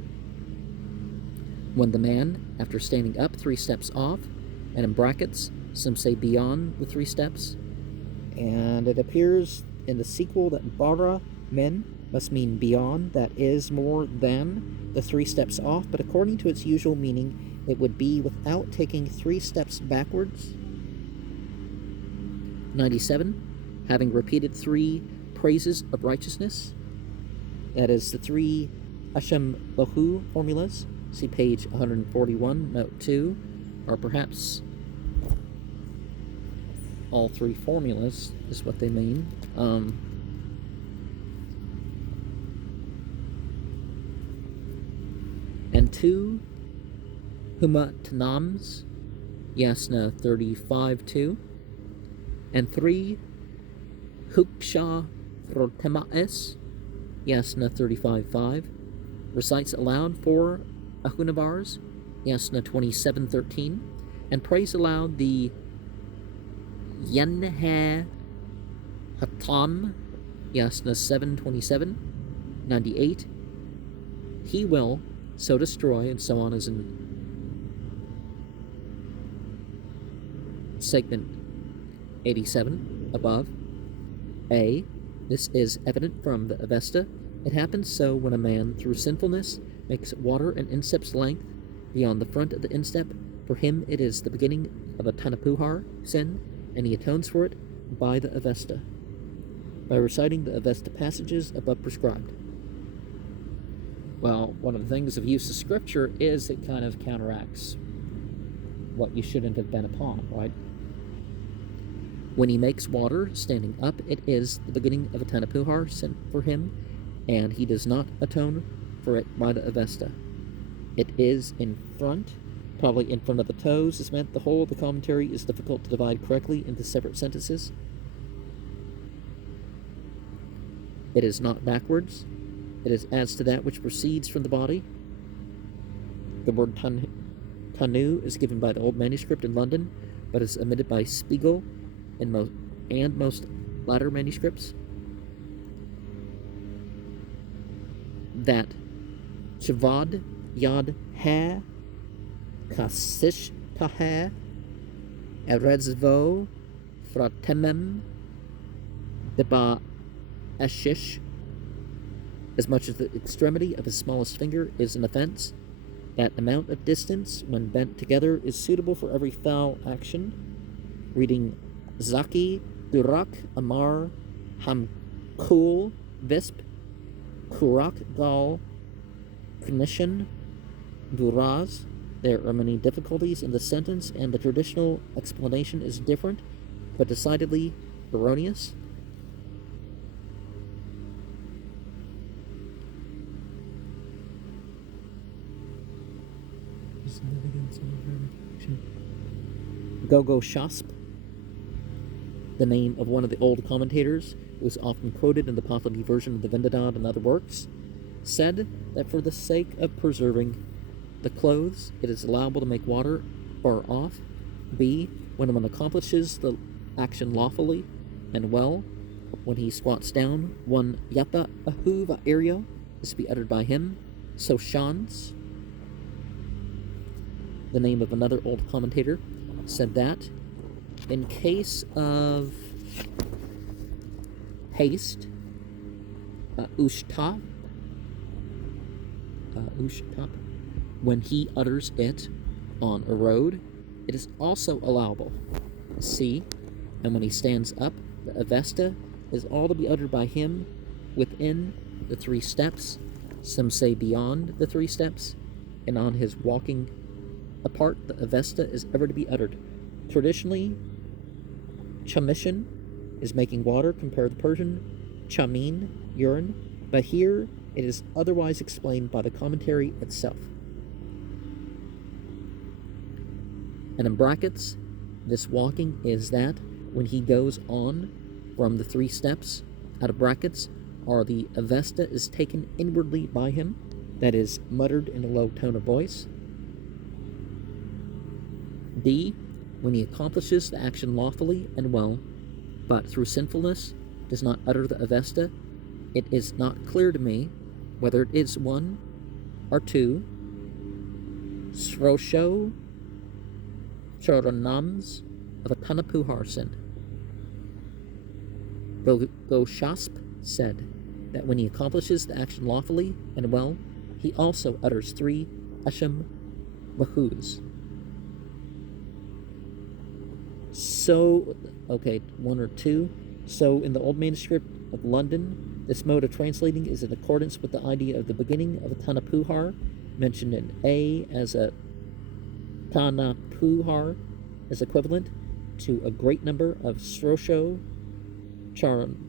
when the man, after standing up 3 steps off, and in brackets, some say beyond the 3 steps, and it appears in the sequel that bara men must mean beyond, that is, more than the 3 steps off, but according to its usual meaning, it would be without taking 3 steps backwards. 97. Having repeated 3 praises of righteousness, that is, the 3 Hashem Bahu formulas, see page 141, note 2, or perhaps all 3 formulas is what they mean. And 2 Humatanams, Yasna 35.2, and 3 Huksha Rotema'es, Yasna 35.5, recites aloud 4 Ahunavars, Yasna 27.13, and prays aloud the Yenhe Hatam, Yasna 7.27, 98, he will so destroy, and so on, as in segment 87 above. A. This is evident from the Avesta. It happens so when a man, through sinfulness, makes water an instep's length beyond the front of the instep. For him it is the beginning of a Tanapuhar sin, and he atones for it by the Avesta, by reciting the Avesta passages above prescribed. Well, one of the things of use of Scripture is it kind of counteracts what you shouldn't have been upon, right? When he makes water standing up, it is the beginning of a Tanapuhar sin for him, and he does not atone for it by the Avesta. It is in front, probably in front of the toes, is meant. The whole of the commentary is difficult to divide correctly into separate sentences. It is not backwards. It is as to that which proceeds from the body. The word tanu is given by the old manuscript in London, but is omitted by Spiegel in most latter manuscripts. That Chavad Yad Ha Kasish Taha Erezvo Fratemem Deba Ashish, as much as the extremity of his smallest finger is an offense. That amount of distance, when bent together, is suitable for every foul action. Reading Zaki Durak Amar Hamkul Visp Kurak Gal Knishan Duraz. There are many difficulties in the sentence, and the traditional explanation is different, but decidedly erroneous. Gogo Shasp, the name of one of the old commentators, who is often quoted in the Pahlavi version of the Vendidad and other works, said that for the sake of preserving the clothes, it is allowable to make water far off. B. When one accomplishes the action lawfully and well, when he squats down, one yata ahuva area is to be uttered by him. So Shans, the name of another old commentator, said that in case of haste, ushtap, when he utters it on a road, it is also allowable. C. And when he stands up, the Avesta is all to be uttered by him within the 3 steps. Some say beyond the 3 steps, and on his walking apart, the Avesta is ever to be uttered. Traditionally, chamishin is making water, compare the Persian chamin, urine, but here it is otherwise explained by the commentary itself. And in brackets, this walking is that when he goes on from the 3 steps, out of brackets, or the Avesta is taken inwardly by him, that is, muttered in a low tone of voice. D. When he accomplishes the action lawfully and well, but through sinfulness does not utter the Avesta, it is not clear to me whether it is 1 or 2 Srosho Charanams Vatanapuhar sent. Goshasp said that when he accomplishes the action lawfully and well, he also utters 3 Asham Bahus. So, okay, 1 or 2. So, in the Old Manuscript of London, this mode of translating is in accordance with the idea of the beginning of a Tanapuhar, mentioned in A as a Tanapuhar, as equivalent to a great number of Srosho Charanams.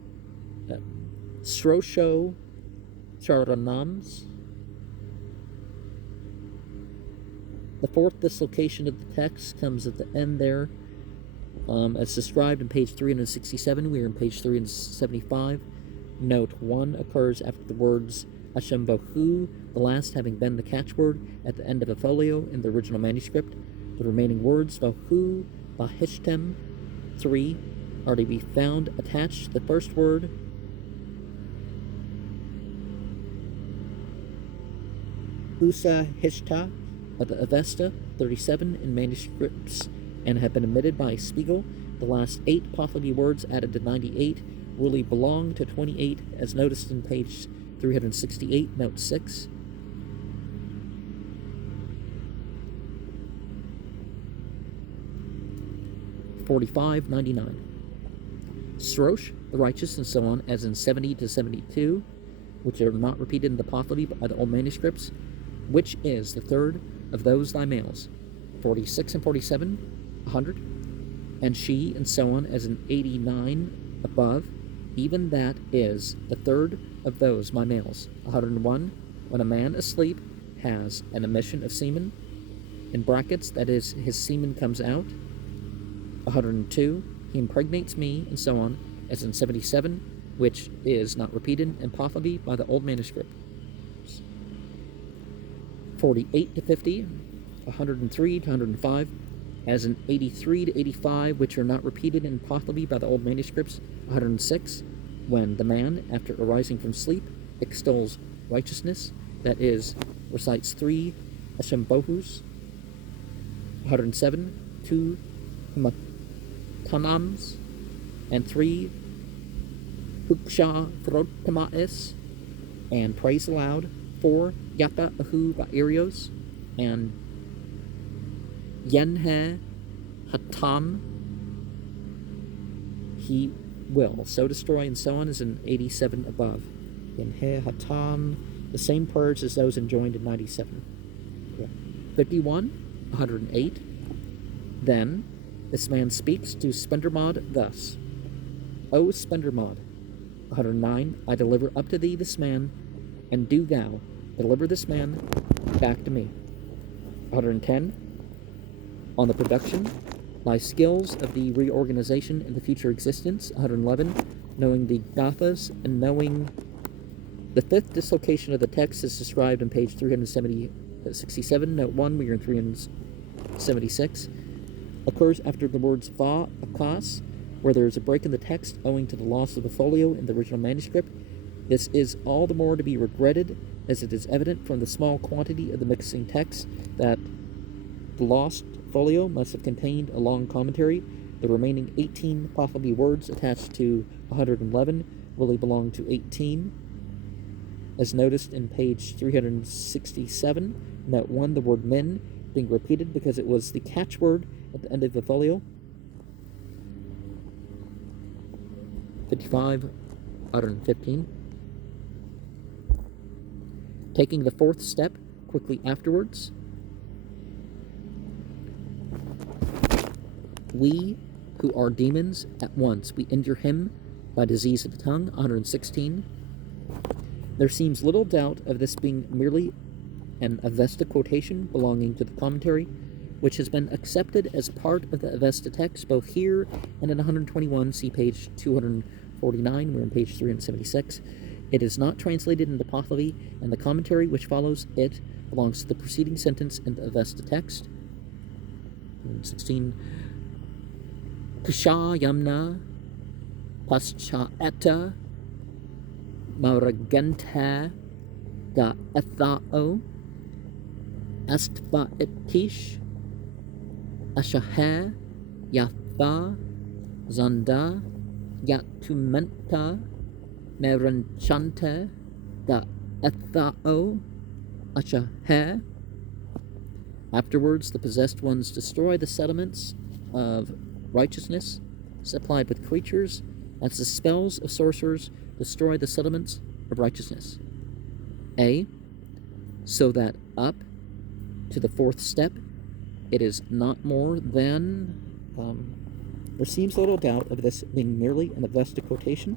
The 4th dislocation of the text comes at the end there. As described in page 367, we are in page 375. Note 1 occurs after the words Hashem Bohu, the last having been the catchword at the end of a folio in the original manuscript. The remaining words Bohu, Bahishtem, 3, are to be found attached to the first word Usa Hishta of the Avesta, 37 in manuscripts, and have been omitted by Spiegel. The last 8 Pahlavi words added to 98 really belong to 28, as noticed in page 368, note 6. $45.99. Srosh, the righteous, and so on, as in 70 to 72, which are not repeated in the Pahlavi by the old manuscripts, which is the third of those thy males. 46 and 47, 100, and she, and so on, as in 89 above, even that is the third of those my males. 101, when a man asleep has an emission of semen, in brackets, that is, his semen comes out. 102, he impregnates me, and so on, as in 77, which is not repeated in Pahlavi by the old manuscript. 48 to 50, 103 to 105, as in 83 to 85, which are not repeated in Pahlavi by the old manuscripts. 106, when the man, after arising from sleep, extols righteousness, that is, recites 3 Hashem Bohus. 107, 2 Tanams, and 3 Huksha Throtamais, and praise aloud. 4 Yata Ahu Ba'irios, and Yenhe Hatam, he will so destroy, and so on, as in 87 above. Yenhe Hatam, the same prayers as those enjoined in 97. 51, 108. Then this man speaks to Spendermod thus: O Spendermod, 109, I deliver up to thee this man, and do thou deliver this man back to me. 110, on the production, thy skills of the reorganization in the future existence. 111, knowing the Gathas and knowing the 5th dislocation of the text is described on page 367, note 1, we are in 376, occurs after the words Va Akas, where there is a break in the text owing to the loss of the folio in the original manuscript. This is all the more to be regretted, as it is evident from the small quantity of the mixing text that the lost folio must have contained a long commentary. The remaining 18 Pahlavi words attached to 111 really belong to 18, as noticed in page 367, note 1, the word min being repeated because it was the catchword at the end of the folio. 55, 115. Taking the 4th step quickly afterwards, we who are demons at once, we injure him by disease of the tongue. 116. There seems little doubt of this being merely an Avesta quotation belonging to the commentary, which has been accepted as part of the Avesta text both here and in 121, see page 249, we're on page 376. It is not translated into Pahlavi, and the commentary which follows it belongs to the preceding sentence in the Avesta text. 116. Kusha Yamna Pascha Etta Maragenta Ga Ethao Astva'etish, Ashaheh, Yatha, Zanda, Yatumenta, Merenchante, Da Ethao, Ashaheh. Afterwards, the possessed ones destroy the settlements of righteousness supplied with creatures, as the spells of sorcerers destroy the settlements of righteousness. A. So that up to the fourth step, it is not more than... there seems little doubt of this being merely an Avesta quotation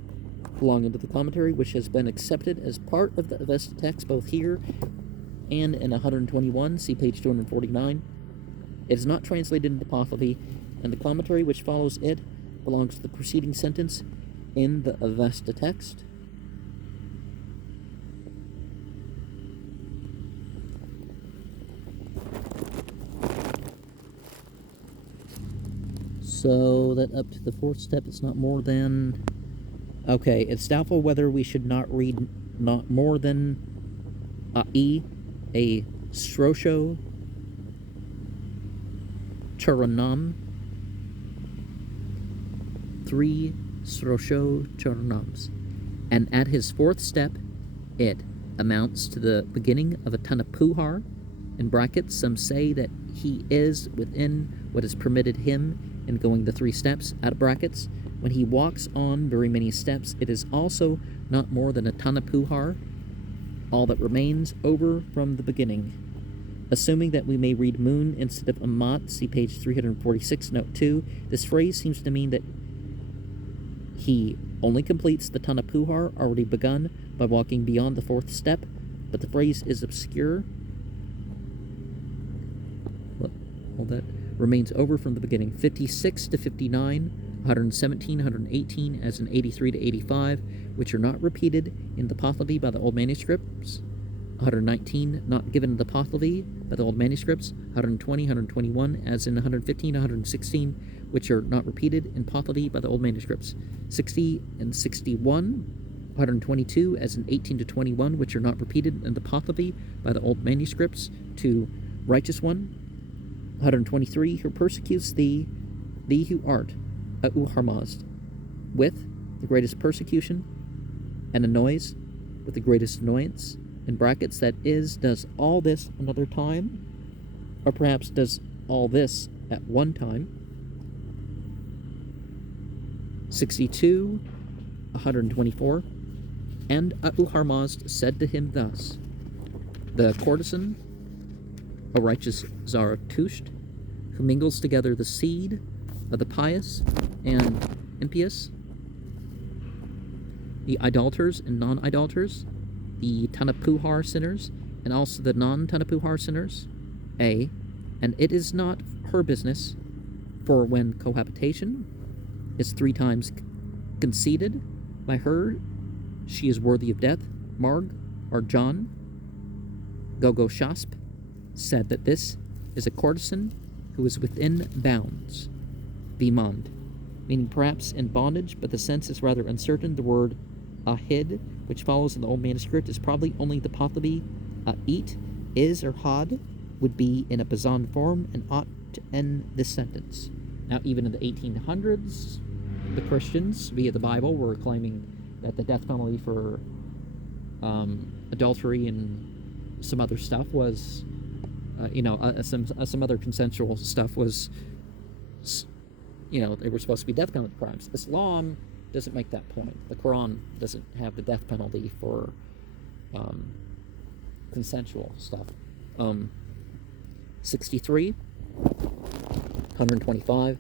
belonging to the commentary, which has been accepted as part of the Avesta text both here and in 121, see page 249. It is not translated into Pahlavi, and the commentary which follows it belongs to the preceding sentence in the Avesta text. So that up to the fourth step is not more than... Okay, it's doubtful whether we should not read not more than a Srosho Charanam, 3 Srosho Charanams. And at his fourth step, it amounts to the beginning of a Tanapuhar. In brackets, some say that he is within what is permitted him in going the 3 steps, out of brackets. When he walks on very many steps, it is also not more than a Tanapuhar, all that remains over from the beginning. Assuming that we may read moon instead of amat, see page 346, note 2, this phrase seems to mean that he only completes the Tanapuhar already begun by walking beyond the 4th step, but the phrase is obscure. All that remains over from the beginning. 56 to 59, 117, 118, as in 83 to 85, which are not repeated in the Pahlavi by the old manuscripts. 119, not given in the Pahlavi by the old manuscripts. 120, 121, as in 115, 116, which are not repeated in Pahlavi by the old manuscripts. 60 and 61, 122, as in 18 to 21, which are not repeated in the Pahlavi by the old manuscripts. To righteous one. 123, who persecutes thee who art Harmazd, with the greatest persecution, and annoys with the greatest annoyance, in brackets, that is, does all this another time, or perhaps does all this at one time. 62, 124, and Harmazd said to him thus, the courtesan, a righteous Zarathustra, who mingles together the seed of the pious and impious, the idolaters and non-idolaters, the Tanapuhar sinners, and also the non-Tanapuhar sinners. A. And it is not her business, for when cohabitation is 3 times conceded by her, she is worthy of death. Marg, or John Gogoshasp, said that this is a courtesan who is within bounds, bimand, meaning perhaps in bondage, but the sense is rather uncertain. The word ahid, which follows in the old manuscript, is probably only the Pahlavi. Eat, is, or had, would be in a Bazan form and ought to end this sentence. Now, even in the 1800s, the Christians, via the Bible, were claiming that the death penalty for adultery and some other stuff was, some other consensual stuff was, they were supposed to be death penalty crimes. Islam doesn't make that point. The Quran doesn't have the death penalty for consensual stuff. 63, 125,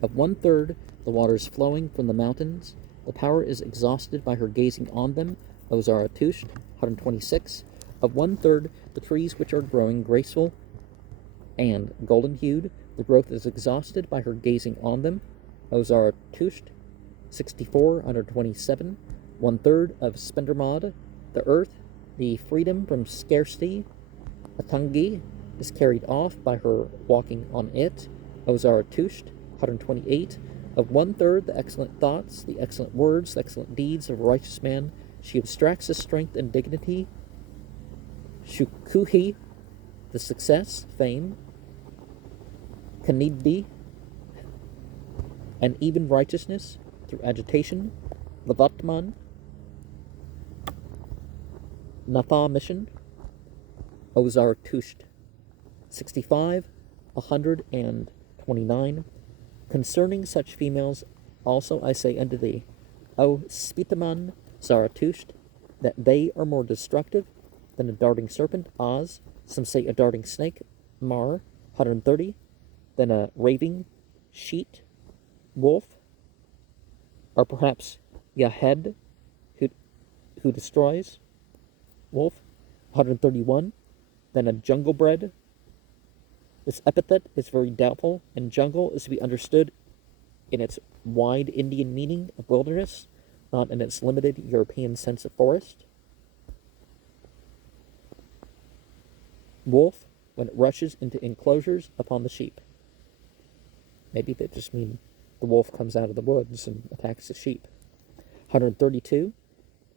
of 1/3 the waters flowing from the mountains, the power is exhausted by her gazing on them, O Zarathustra. 126, of 1/3 the trees which are growing graceful and golden-hued, the growth is exhausted by her gazing on them, O Zarathustra. 64, 127, 1/3 of Spendermod, the earth, the freedom from scarcity, Atangi, is carried off by her walking on it, O Zarathustra. 128, of 1/3 the excellent thoughts, the excellent words, the excellent deeds of a righteous man, she abstracts his strength and dignity, Shukuhi, the success, fame, kaniddi, and even righteousness through agitation, levatman, natha mission, O Zarathusht. 65, 129. Concerning such females also I say unto thee, O Spitaman Zarathusht, that they are more destructive than a darting serpent, Oz, some say a darting snake, Mar, 130, than a raving sheet, wolf, or perhaps Yahed, who destroys, wolf, 131, than a jungle bred. This epithet is very doubtful, and jungle is to be understood in its wide Indian meaning of wilderness, not in its limited European sense of forest. Wolf, when it rushes into enclosures upon the sheep. Maybe they just mean the wolf comes out of the woods and attacks the sheep. 132,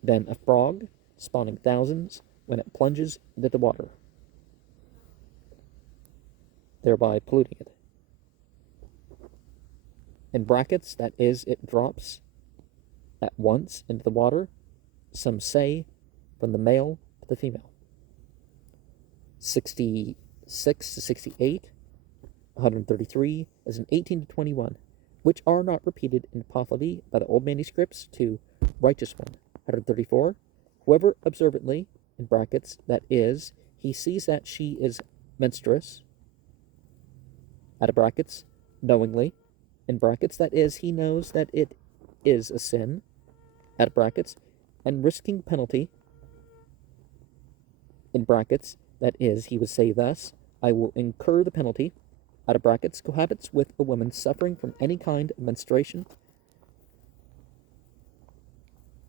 then a frog, spawning thousands, when it plunges into the water, thereby polluting it. In brackets, that is, it drops at once into the water, some say from the male to the female. 66 to 68, 133, as in 18 to 21, which are not repeated in Pahlavi by the old manuscripts to righteous one. 134, whoever observantly, in brackets, that is, he sees that she is menstruous, out of brackets, knowingly, in brackets, that is, he knows that it is a sin, out of brackets, and risking penalty, in brackets, that is, he would say thus, I will incur the penalty, out of brackets, cohabits with a woman suffering from any kind of menstruation.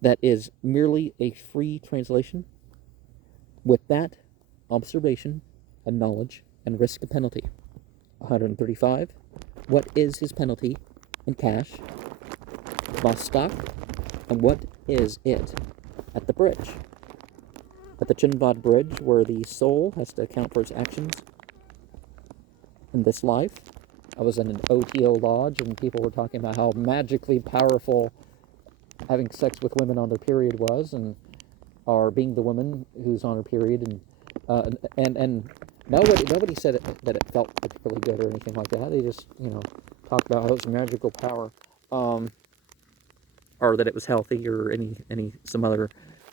That is merely a free translation. With that observation and knowledge and risk a penalty. 135. What is his penalty in cash? Vostok. And what is it at the bridge? At the Chinvad Bridge, where the soul has to account for its actions in this life. I was in an OTO lodge, and people were talking about how magically powerful having sex with women on their period was, or being the woman who's on her period, and nobody said that it felt particularly good or anything like that. They just talked about how it was magical power, or that it was healthy, or some other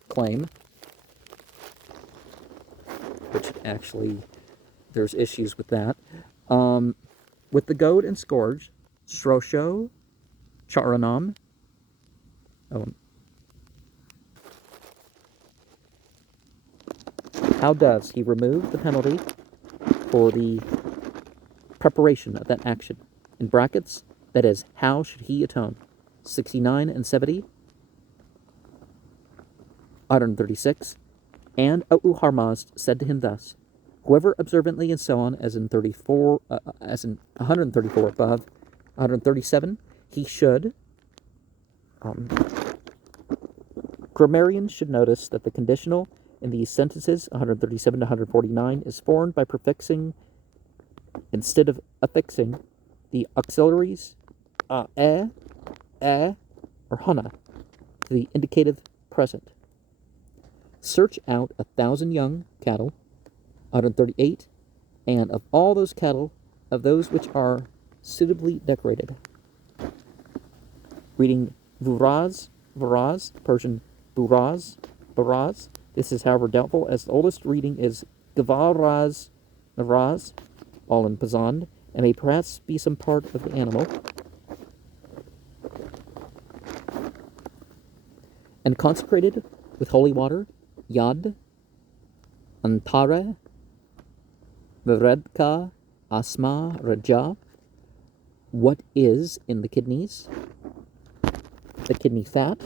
claim, which actually there's issues with that. With the goad and scourge, Shrosho, Charanam. How does he remove the penalty for the preparation of that action? In brackets, that is, how should he atone? 69 and 70, 136. And Harmazd said to him thus, whoever observantly, and so on, as in 34, as in 134 above, 137, he should. Grammarians should notice that the conditional in these sentences, 137 to 149, is formed by prefixing, instead of affixing, the auxiliaries or hana to the indicative present. Search out 1,000 young cattle, 138, and of all those cattle, of those which are suitably decorated. Reading Vuraz, Persian Buraz. This is, however, doubtful, as the oldest reading is Gavaraz, Naraz, all in Pazand, and may perhaps be some part of the animal. And consecrated with holy water, Yad, Antara, Veredka, Asma, Raja. What is in the kidneys? The kidney fat.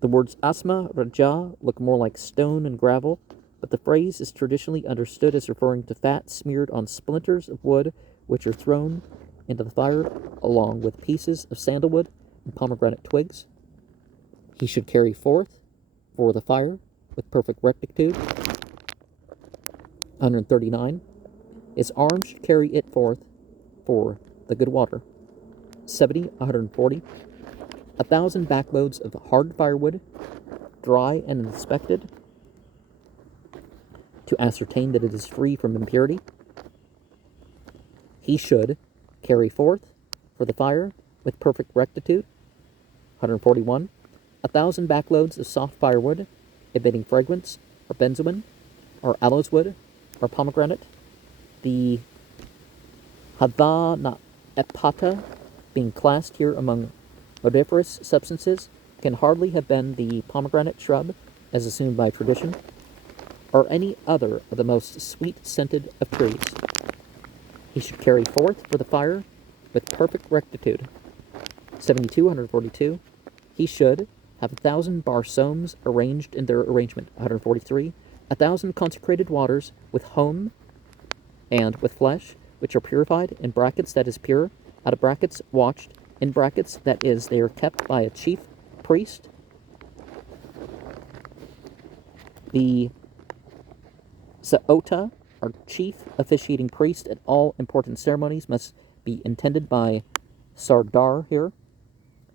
The words Asma, Raja look more like stone and gravel, but the phrase is traditionally understood as referring to fat smeared on splinters of wood which are thrown into the fire along with pieces of sandalwood and pomegranate twigs. He should carry forth for the fire with perfect rectitude. 139. His arm should carry it forth for the good water. 70, 140. 1,000 backloads of hard firewood, dry and inspected, to ascertain that it is free from impurity. He should carry forth for the fire with perfect rectitude. 141. 1,000 backloads of soft firewood, emitting fragrance, or benzoin, or aloes wood, or pomegranate. The Havana epata, being classed here among odoriferous substances, can hardly have been the pomegranate shrub, as assumed by tradition, or any other of the most sweet-scented of trees. He should carry forth for the fire with perfect rectitude. 72, 142. He should have 1,000 barsomes arranged in their arrangement. 143. 1,000 consecrated waters with home and with flesh, which are purified, in brackets that is pure, out of brackets watched, in brackets that is they are kept by a chief priest. The Saota, or chief officiating priest at all important ceremonies, must be intended by Sardar here,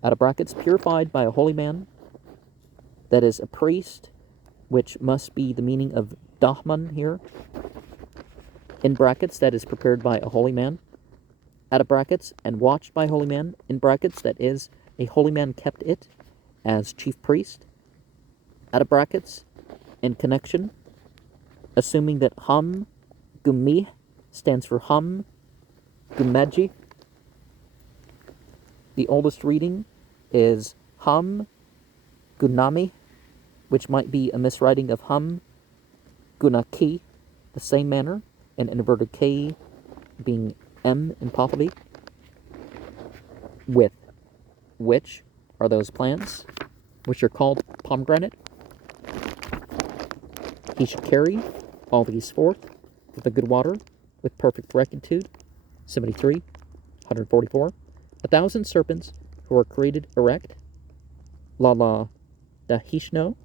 out of brackets, purified by a holy man, that is a priest, which must be the meaning of Dahman here, in brackets, that is prepared by a holy man, out of brackets, and watched by a holy man, in brackets, that is a holy man kept it as chief priest, out of brackets, in connection, assuming that Ham Gumi stands for Ham Gumaji. The oldest reading is Ham Gunami, which might be a miswriting of Ham Gunaki, the same manner, and inverted K being M in Pahlavi. With which are those plants, which are called pomegranate. He should carry all these forth for the good water with perfect rectitude. 73, 144. 1,000 serpents who are created erect. Lala Dahishno,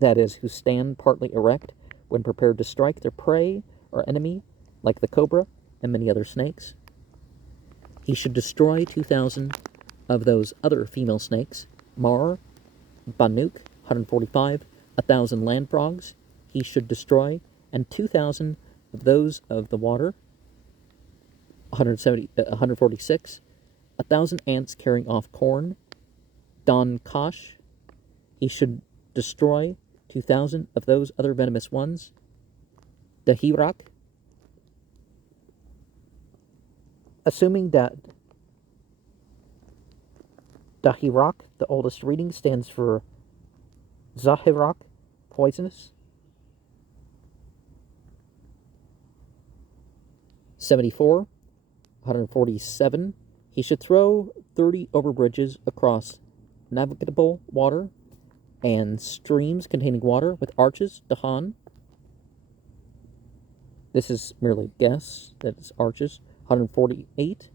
that is, who stand partly erect when prepared to strike their prey or enemy, like the cobra and many other snakes. He should destroy 2,000 of those other female snakes. Mar, Banuk, 145. 1,000 land frogs he should destroy, and 2,000 of those of the water. 146. 1,000 ants carrying off corn. Don Kosh, he should destroy 2,000 of those other venomous ones. Dahirak, assuming that Dahirak, the oldest reading, stands for Zahirak, poisonous. 74, 147. He should throw 30 overbridges across navigable water and streams containing water with arches, Dahan. This is merely a guess, that is arches. 148.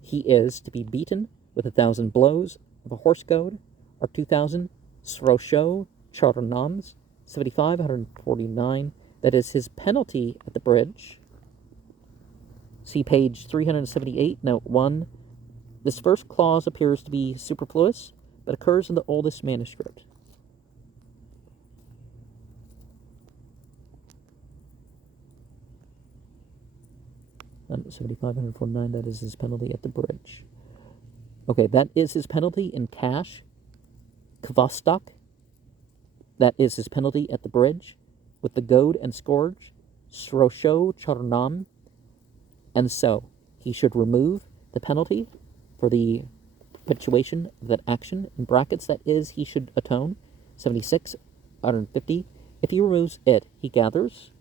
He is to be beaten with 1,000 blows of a horse goad, or 2,000 srosho charanams. 75, 149. That is his penalty at the bridge. See page 378, note 1. This first clause appears to be superfluous, but occurs in the oldest manuscript. Note 75, 149, that is his penalty at the bridge. Okay, that is his penalty in cash. Kvastok, that is his penalty at the bridge, with the goad and scourge, Srosho Charnam, and so he should remove the penalty for the perpetuation of that action, in brackets, that is, he should atone. 76, 150. If he removes it, he gathers,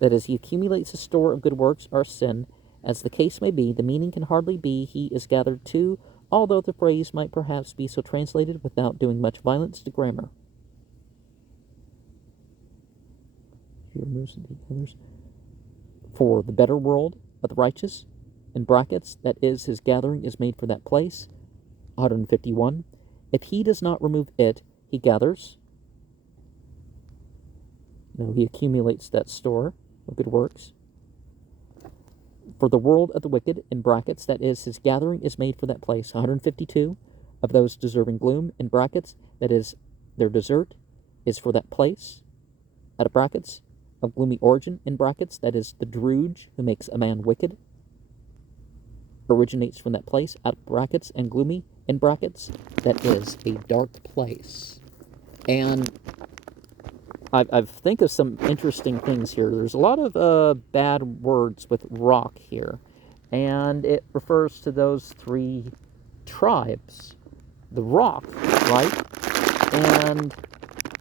that is, he accumulates a store of good works or sin, as the case may be. The meaning can hardly be he is gathered to, although the phrase might perhaps be so translated without doing much violence to grammar. He removes it, he gathers. For the better world of the righteous, in brackets, that is, his gathering is made for that place. 151. If he does not remove it, he gathers. He accumulates that store of good works. For the world of the wicked, in brackets, that is, his gathering is made for that place. 152 of those deserving gloom, in brackets, that is, their desert is for that place. Out of brackets, of gloomy origin, in brackets, that is, the drudge who makes a man wicked, originates from that place. Out of brackets, and gloomy, in brackets, that is a dark place. And I think of some interesting things here. There's a lot of bad words with rock here, and it refers to those three tribes. The rock, right? And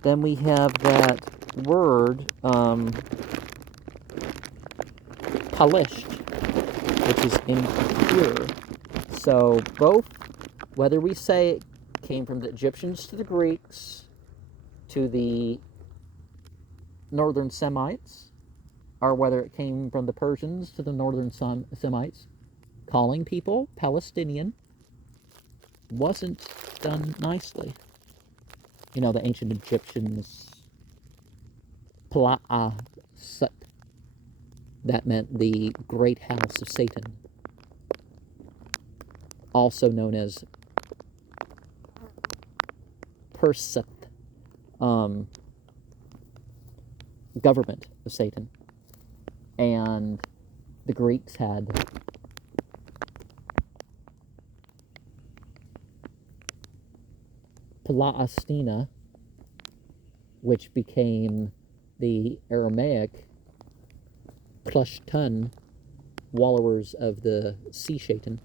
then we have that word, polished, which is impure. So both, whether we say it came from the Egyptians to the Greeks, to the northern Semites, or whether it came from the Persians to the northern Semites, calling people Palestinian wasn't done nicely. The ancient Egyptians, Pla'asut, that meant the great house of Satan, also known as Perseth, government of Satan. And the Greeks had Palestina, which became the Aramaic Plushtun, wallowers of the sea Satan.